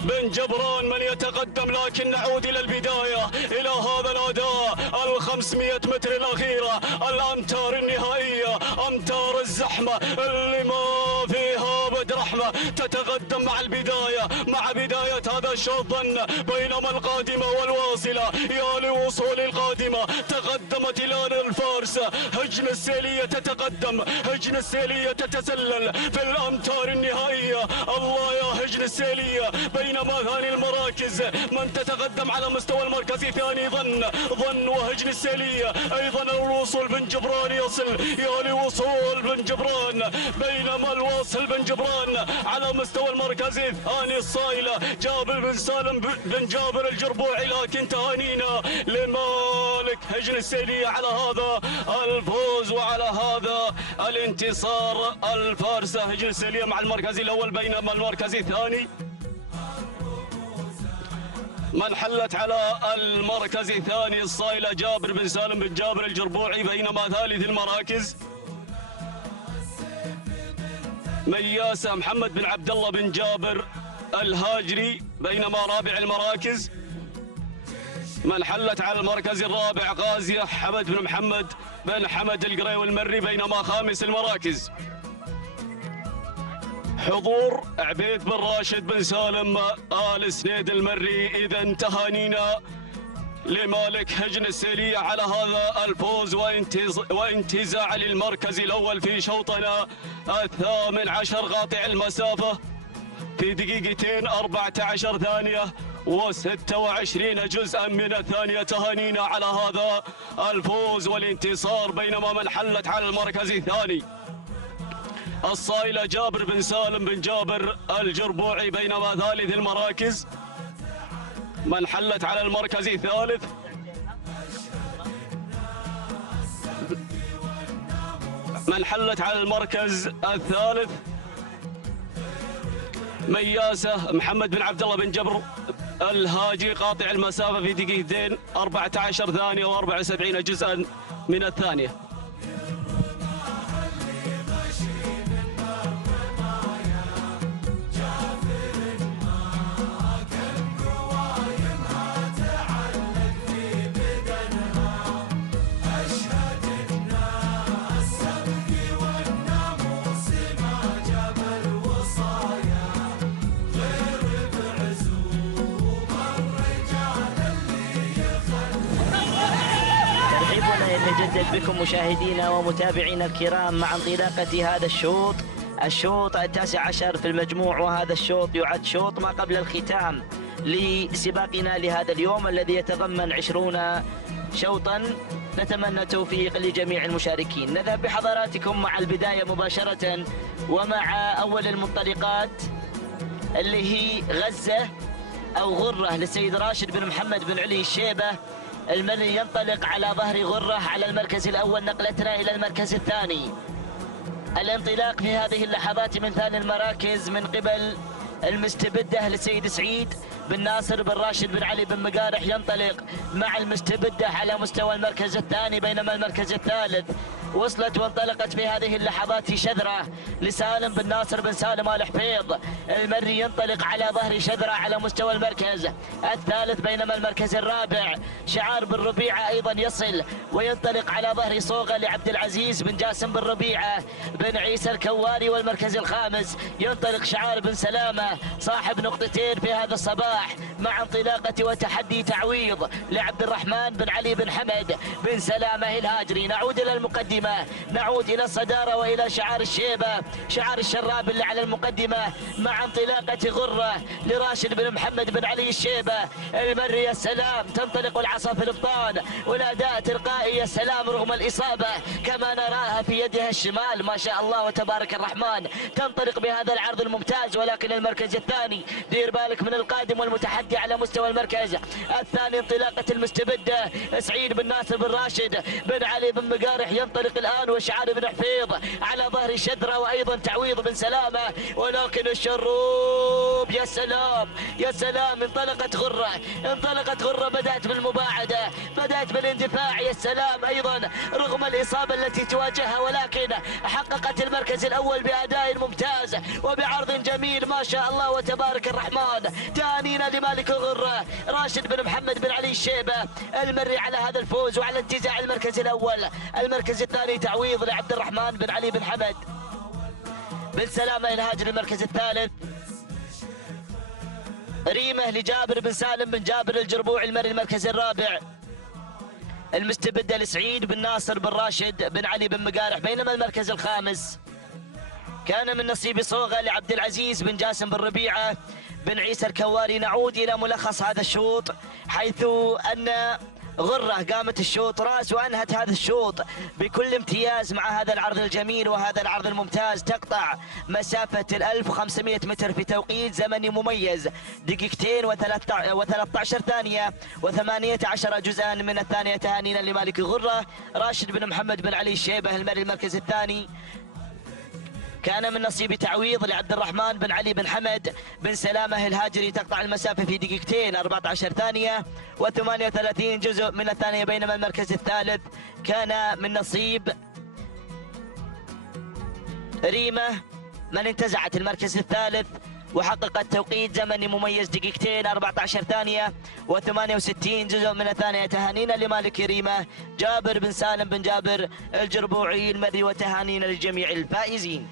بن جبران من يتقدم. لكن نعود إلى البداية، إلى هذا الأداء 500 متر الأخيرة، الأمتار النهائية، أمتار الزحمة اللي ما فيها بد رحمة. تتقدم مع البداية، مع بداية هذا الشوط بينما القادمة والواصلة يا لوصول القادمة. تقدمت هلال الفارس، هجن السيلية تتقدم، هجن السيلية تتسلل في الأمتار النهائية. الله يا هجن السيلية، بينما ثاني المراكز من تتقدم على مستوى المركز الثاني ظن وهجن السيلية، أيضا الوصول بن جبران يصل، يا لوصول بن جبران، بينما الواصل بن جبران على مستوى المركز الثاني الصايلة جابر بن سالم بن جابر الجربوعي. لكن تهانينا لمالك هجن السيلية على هذا الفوز وعلى هذا الانتصار. الفارسة هجن السيلية مع المركز الأول، بينما المركز الثاني من حلت على المركز الثاني الصايلة جابر بن سالم بن جابر الجربوعي، بينما ثالث المراكز مياسة محمد بن عبد الله بن جابر الهاجري، بينما رابع المراكز من حلت على المركز الرابع غازية حمد بن محمد بن حمد القريوي المري، بينما خامس المراكز حضور عبيد بن راشد بن سالم آل سنيد المري. إذا تهانينا لمالك هجن السيلية على هذا الفوز وانتزاع للمركز الأول في شوطنا 18 قاطع المسافة في دقيقتين 14 ثانية و26 جزءا من الثانية. تهانينا على هذا الفوز والانتصار. بينما من حلت على المركز الثاني الصايلة جابر بن سالم بن جابر الجربوعي، بينما ثالث المراكز من حلت على المركز الثالث من حلت على المركز الثالث مياسة محمد بن عبد الله بن جبر الهاجي قاطع المسافة في دقيقتين 14 ثانية و74 جزءا من الثانية. نتجدد بكم مشاهدينا ومتابعينا الكرام مع انطلاقة هذا الشوط 19 في المجموع، وهذا الشوط يعد شوط ما قبل الختام لسباقنا لهذا اليوم الذي يتضمن 20 شوطا. نتمنى التوفيق لجميع المشاركين. نذهب بحضراتكم مع البداية مباشرة ومع أول المنطلقات اللي هي غزة أو غرة للسيد راشد بن محمد بن علي الشيبة المري، ينطلق على ظهر غرة على المركز الأول. نقلتنا إلى المركز الثاني، الانطلاق في هذه اللحظات من ثاني المراكز من قبل المستبدة للسيد سعيد بن ناصر بن راشد بن علي بن مقارح، ينطلق مع المستبدة على مستوى المركز الثاني. بينما المركز الثالث وصلت وانطلقت في هذه اللحظات شذرة لسالم بن ناصر بن سالم آل حفيظ. المري ينطلق على ظهر شذرة على مستوى المركز الثالث، بينما المركز الرابع شعار بن ربيعة أيضا يصل وينطلق على ظهر صوغة لعبد العزيز بن جاسم بن ربيعة بن عيسى الكواري. والمركز الخامس ينطلق شعار بن سلامة صاحب نقطتين في هذا الصباح مع انطلاقة وتحدي تعويض لعبد الرحمن بن علي بن حمد بن سلامة الهاجري. نعود إلى المقدمة، نعود إلى الصدارة وإلى شعار الشيبة، شعار الشراب اللي على المقدمة مع انطلاقة غرة لراشد بن محمد بن علي الشيبة. المري يا سلام، تنطلق العصا في الابطال والأداء تلقائي يا سلام رغم الإصابة كما نراها في يدها الشمال ما شاء الله وتبارك الرحمن. تنطلق بهذا العرض الممتاز، ولكن المركز الثاني دير بالك من القادم والمتحدي على مستوى المركز الثاني انطلاقة المستبدة سعيد بن ناصر بن راشد بن علي بن مقارح ينطلق الآن وشعار بن حفيظ على ظهر شذرة وأيضا تعويض بن سلامة. ولكن الشروب يا سلام يا سلام، انطلقت غرة بدأت بالمباعدة، بدأت بالاندفاع يا سلام أيضا رغم الإصابة التي تواجهها، ولكن حققت المركز الأول بأداء ممتاز وبعرض جميل ما شاء الله وتبارك الرحمن. تهانينا لمالك غرة راشد بن محمد بن علي الشيبة المري على هذا الفوز وعلى انتزاع المركز الأول. المركز الثاني تعويض لعبد الرحمن بن علي بن حمد بن سلامة الهاجري. المركز الثالث ريمة لجابر بن سالم بن جابر الجربوعي المري. المركز الرابع المستبدة لسعيد بن ناصر بن راشد بن علي بن مقارح. بينما المركز الخامس كان من نصيب صوغة لعبد العزيز بن جاسم بن ربيعة بن عيسى الكواري. نعود إلى ملخص هذا الشوط، حيث أن غرة قامت الشوط راس وأنهت هذا الشوط بكل امتياز مع هذا العرض الجميل وهذا العرض الممتاز. تقطع مسافة 1500 متر في توقيت زمني مميز، دقيقتين و13 ثانية و18 جزءا من الثانية. تهانينا لمالك غرة راشد بن محمد بن علي الشيبة المري. المركز الثاني كان من نصيب تعويض لعبد الرحمن بن علي بن حمد بن سلامة الهاجري. تقطع المسافة في دقيقتين 14 ثانية و38 جزء من الثانية. بينما المركز الثالث كان من نصيب ريمة من انتزعت المركز الثالث وحققت توقيت زمني مميز دقيقتين 14 ثانية و68 جزء من الثانية. تهانينا لمالك ريمة جابر بن سالم بن جابر الجربوعي المري، وتهانينا لجميع الفائزين.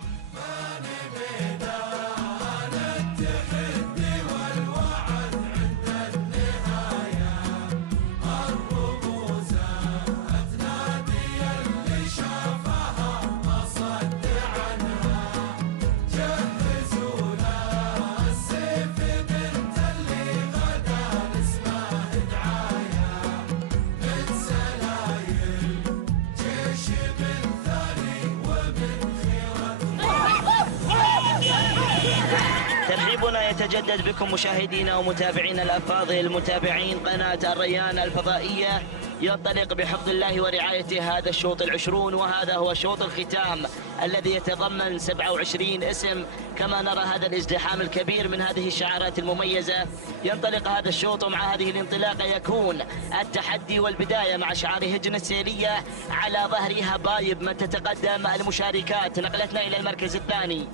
ترحيبنا يتجدد بكم مشاهدينا ومتابعينا الأفاضل، متابعين قناة الريان الفضائية. ينطلق بحفظ الله ورعايته هذا الشوط العشرون، وهذا هو شوط الختام الذي يتضمن 27 اسم. كما نرى هذا الازدحام الكبير من هذه الشعارات المميزة. ينطلق هذا الشوط، ومع هذه الانطلاقة يكون التحدي والبداية مع شعار هجن السيرية على ظهرها بايب من تتقدم المشاركات. نقلتنا إلى المركز الثاني،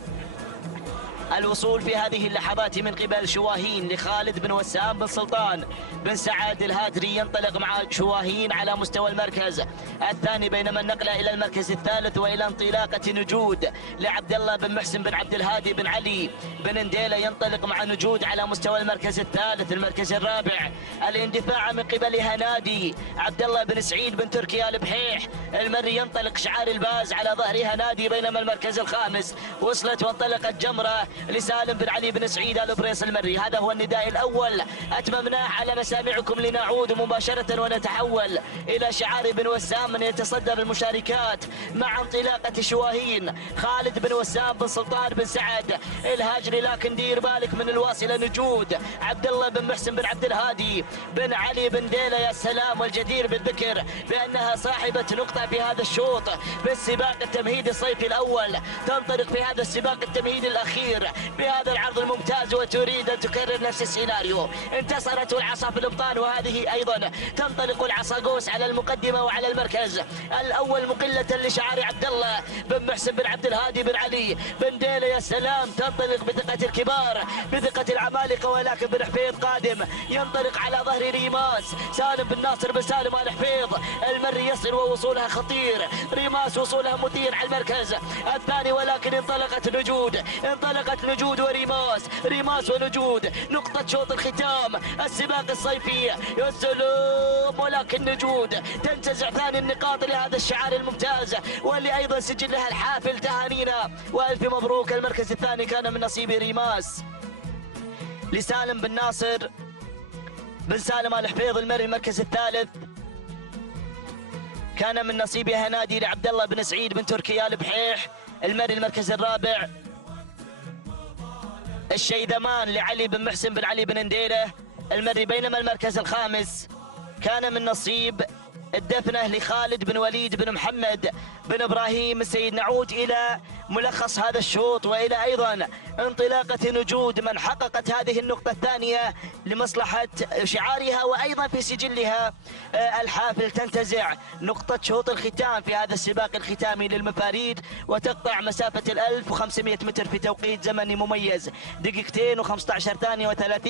الوصول في هذه اللحظات من قبل شواهين لخالد بن وسام بن سلطان بن سعد الهادري. ينطلق مع شواهين على مستوى المركز الثاني. بينما النقلة إلى المركز الثالث وإلى انطلاقة نجود لعبد الله بن محسن بن عبد الهادي بن علي بن نديلة. ينطلق مع نجود على مستوى المركز الثالث. المركز الرابع الاندفاع من قبل هنادي عبد الله بن سعيد بن تركي آل بحيح المري. ينطلق شعار الباز على ظهرها نادي. بينما المركز الخامس وصلت وانطلقت جمرة لسالم بن علي بن سعيد آل بريس المري. هذا هو النداء الأول أتممناه على مسامعكم. لنعود مباشرة ونتحول إلى شعار بن وسام من يتصدر المشاركات مع انطلاقة شواهين خالد بن وسام بن سلطان بن سعد الهاجري. لكن دير بالك من الواصلة نجود عبد الله بن محسن بن عبد الهادي بن علي بن ديلة. يا سلام، والجدير بالذكر بأنها صاحبة نقطة في هذا الشوط بالسباق التمهيدي الصيفي الأول. تنطلق في هذا السباق التمهيدي الأخير الجمهور بهذا العرض الممتاز وتريد أن تكرر نفس السيناريو. انتصرت العصا في الابطال، وهذه أيضا تنطلق العصاقوس على المقدمة وعلى المركز الأول مقلة لشعار عبد الله بن محسن بن عبد الهادي بن علي بن ديلة. يا سلام، تنطلق بثقة الكبار بثقة العمالقة، ولكن بن حفيظ قادم ينطلق على ظهر ريماس. سالم بن ناصر بن سالم آل حفيظ المري يصل ووصولها خطير، ريماس وصولها مثير على المركز الثاني، ولكن انطلقت نجود وريماس ونجود. نقطة شوط الختام السباق الصيفي، يا سلام، ولكن نجود تنتزع ثاني النقاط لهذا الشعار الممتاز واللي أيضا سجلها الحافل. تهانينا وألف مبروك. المركز الثاني كان من نصيب ريماس لسالم بن ناصر بن سالم آل حفيظ المري. المركز الثالث كان من نصيبها نادي لعبد الله بن سعيد بن تركي آل بحيح المري. المركز الرابع الشيدمان لعلي بن محسن بن علي بن نديرة المري. بينما المركز الخامس كان من نصيب الدفنة لخالد بن وليد بن محمد بن إبراهيم السيد. نعود إلى ملخص هذا الشوط وإلى أيضا انطلاقة نجود من حققت هذه النقطة الثانية لمصلحة شعارها وأيضا في سجلها الحافل. تنتزع نقطة شوط الختام في هذا السباق الختامي للمفاريد وتقطع مسافة 1500 متر في توقيت زمني مميز 2 و15 ثانية و30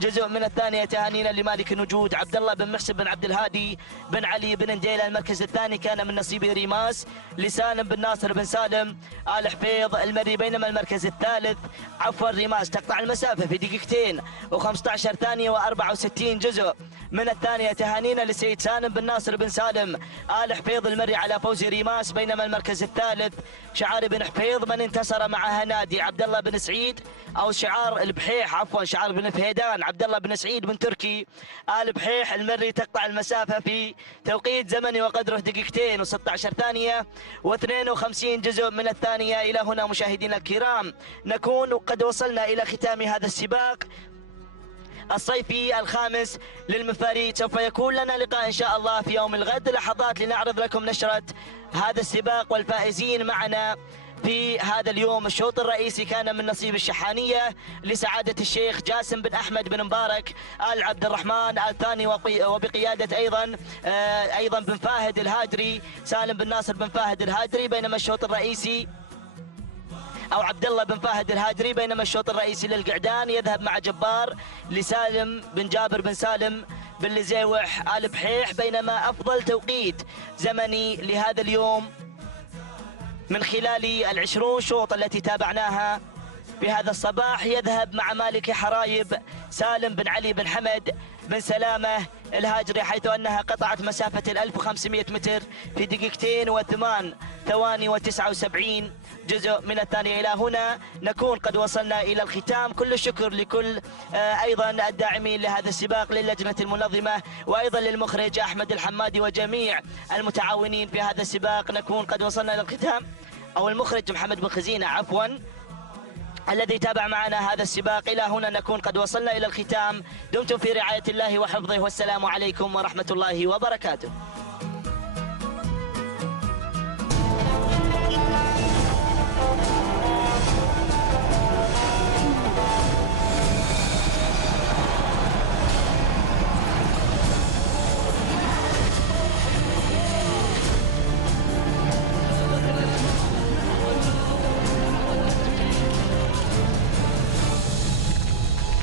جزء من الثانية. تهانينا لمالك النجود عبد الله بن محسن بن عبد الهادي بن علي بن نديلة. المركز الثاني كان من نصيب ريماس لسالم بن ناصر بن سالم آل حفيظ المري. بينما المركز الثالث ريماس تقطع المسافة في 2 و15 ثانية و64 جزء من الثانية. تهانينا لسيد سالم بن ناصر بن سالم آل حفيظ المري على فوز ريماس. بينما المركز الثالث شعار بن حفيظ من انتصر معها نادي عبد الله بن سعيد أو شعار البحيح شعار بن فهيدان عبد الله بن سعيد بن تركي آل بحيح المري. تقطع المسافة في توقيت زمني وقدره 2 و16 ثانية و52 جزء من الثانية. إلى هنا مشاهدينا الكرام نكون قد وصلنا إلى ختام هذا السباق الصيفي الخامس للمفاريد. سوف يكون لنا لقاء إن شاء الله في يوم الغد لحظات لنعرض لكم نشرة هذا السباق والفائزين معنا في هذا اليوم. الشوط الرئيسي كان من نصيب الشحانية لسعادة الشيخ جاسم بن أحمد بن مبارك آل عبد الرحمن. الثاني وبقيادة أيضا بن فاهد الهادري سالم بن ناصر بن فاهد الهادري. بينما الشوط الرئيسي أو عبد الله بن فاهد الهادري. بينما الشوط الرئيسي للقعدان يذهب مع جبار لسالم بن جابر بن سالم بن لزيوح آل بحيح. بينما أفضل توقيت زمني لهذا اليوم من خلال 20 شوط التي تابعناها بهذا الصباح يذهب مع مالك حرايب سالم بن علي بن حمد بن سلامة الهاجري، حيث أنها قطعت مسافة 1500 متر في 2 و8 ثواني و79 جزء من الثانية. إلى هنا نكون قد وصلنا إلى الختام. كل الشكر لكل أيضا الداعمين لهذا السباق، للجنة المنظمة وأيضا للمخرج أحمد الحمادي وجميع المتعاونين في هذا السباق. نكون قد وصلنا إلى الختام، أو المخرج محمد بن خزينة الذي تابع معنا هذا السباق. إلى هنا نكون قد وصلنا إلى الختام. دمتم في رعاية الله وحفظه، والسلام عليكم ورحمة الله وبركاته.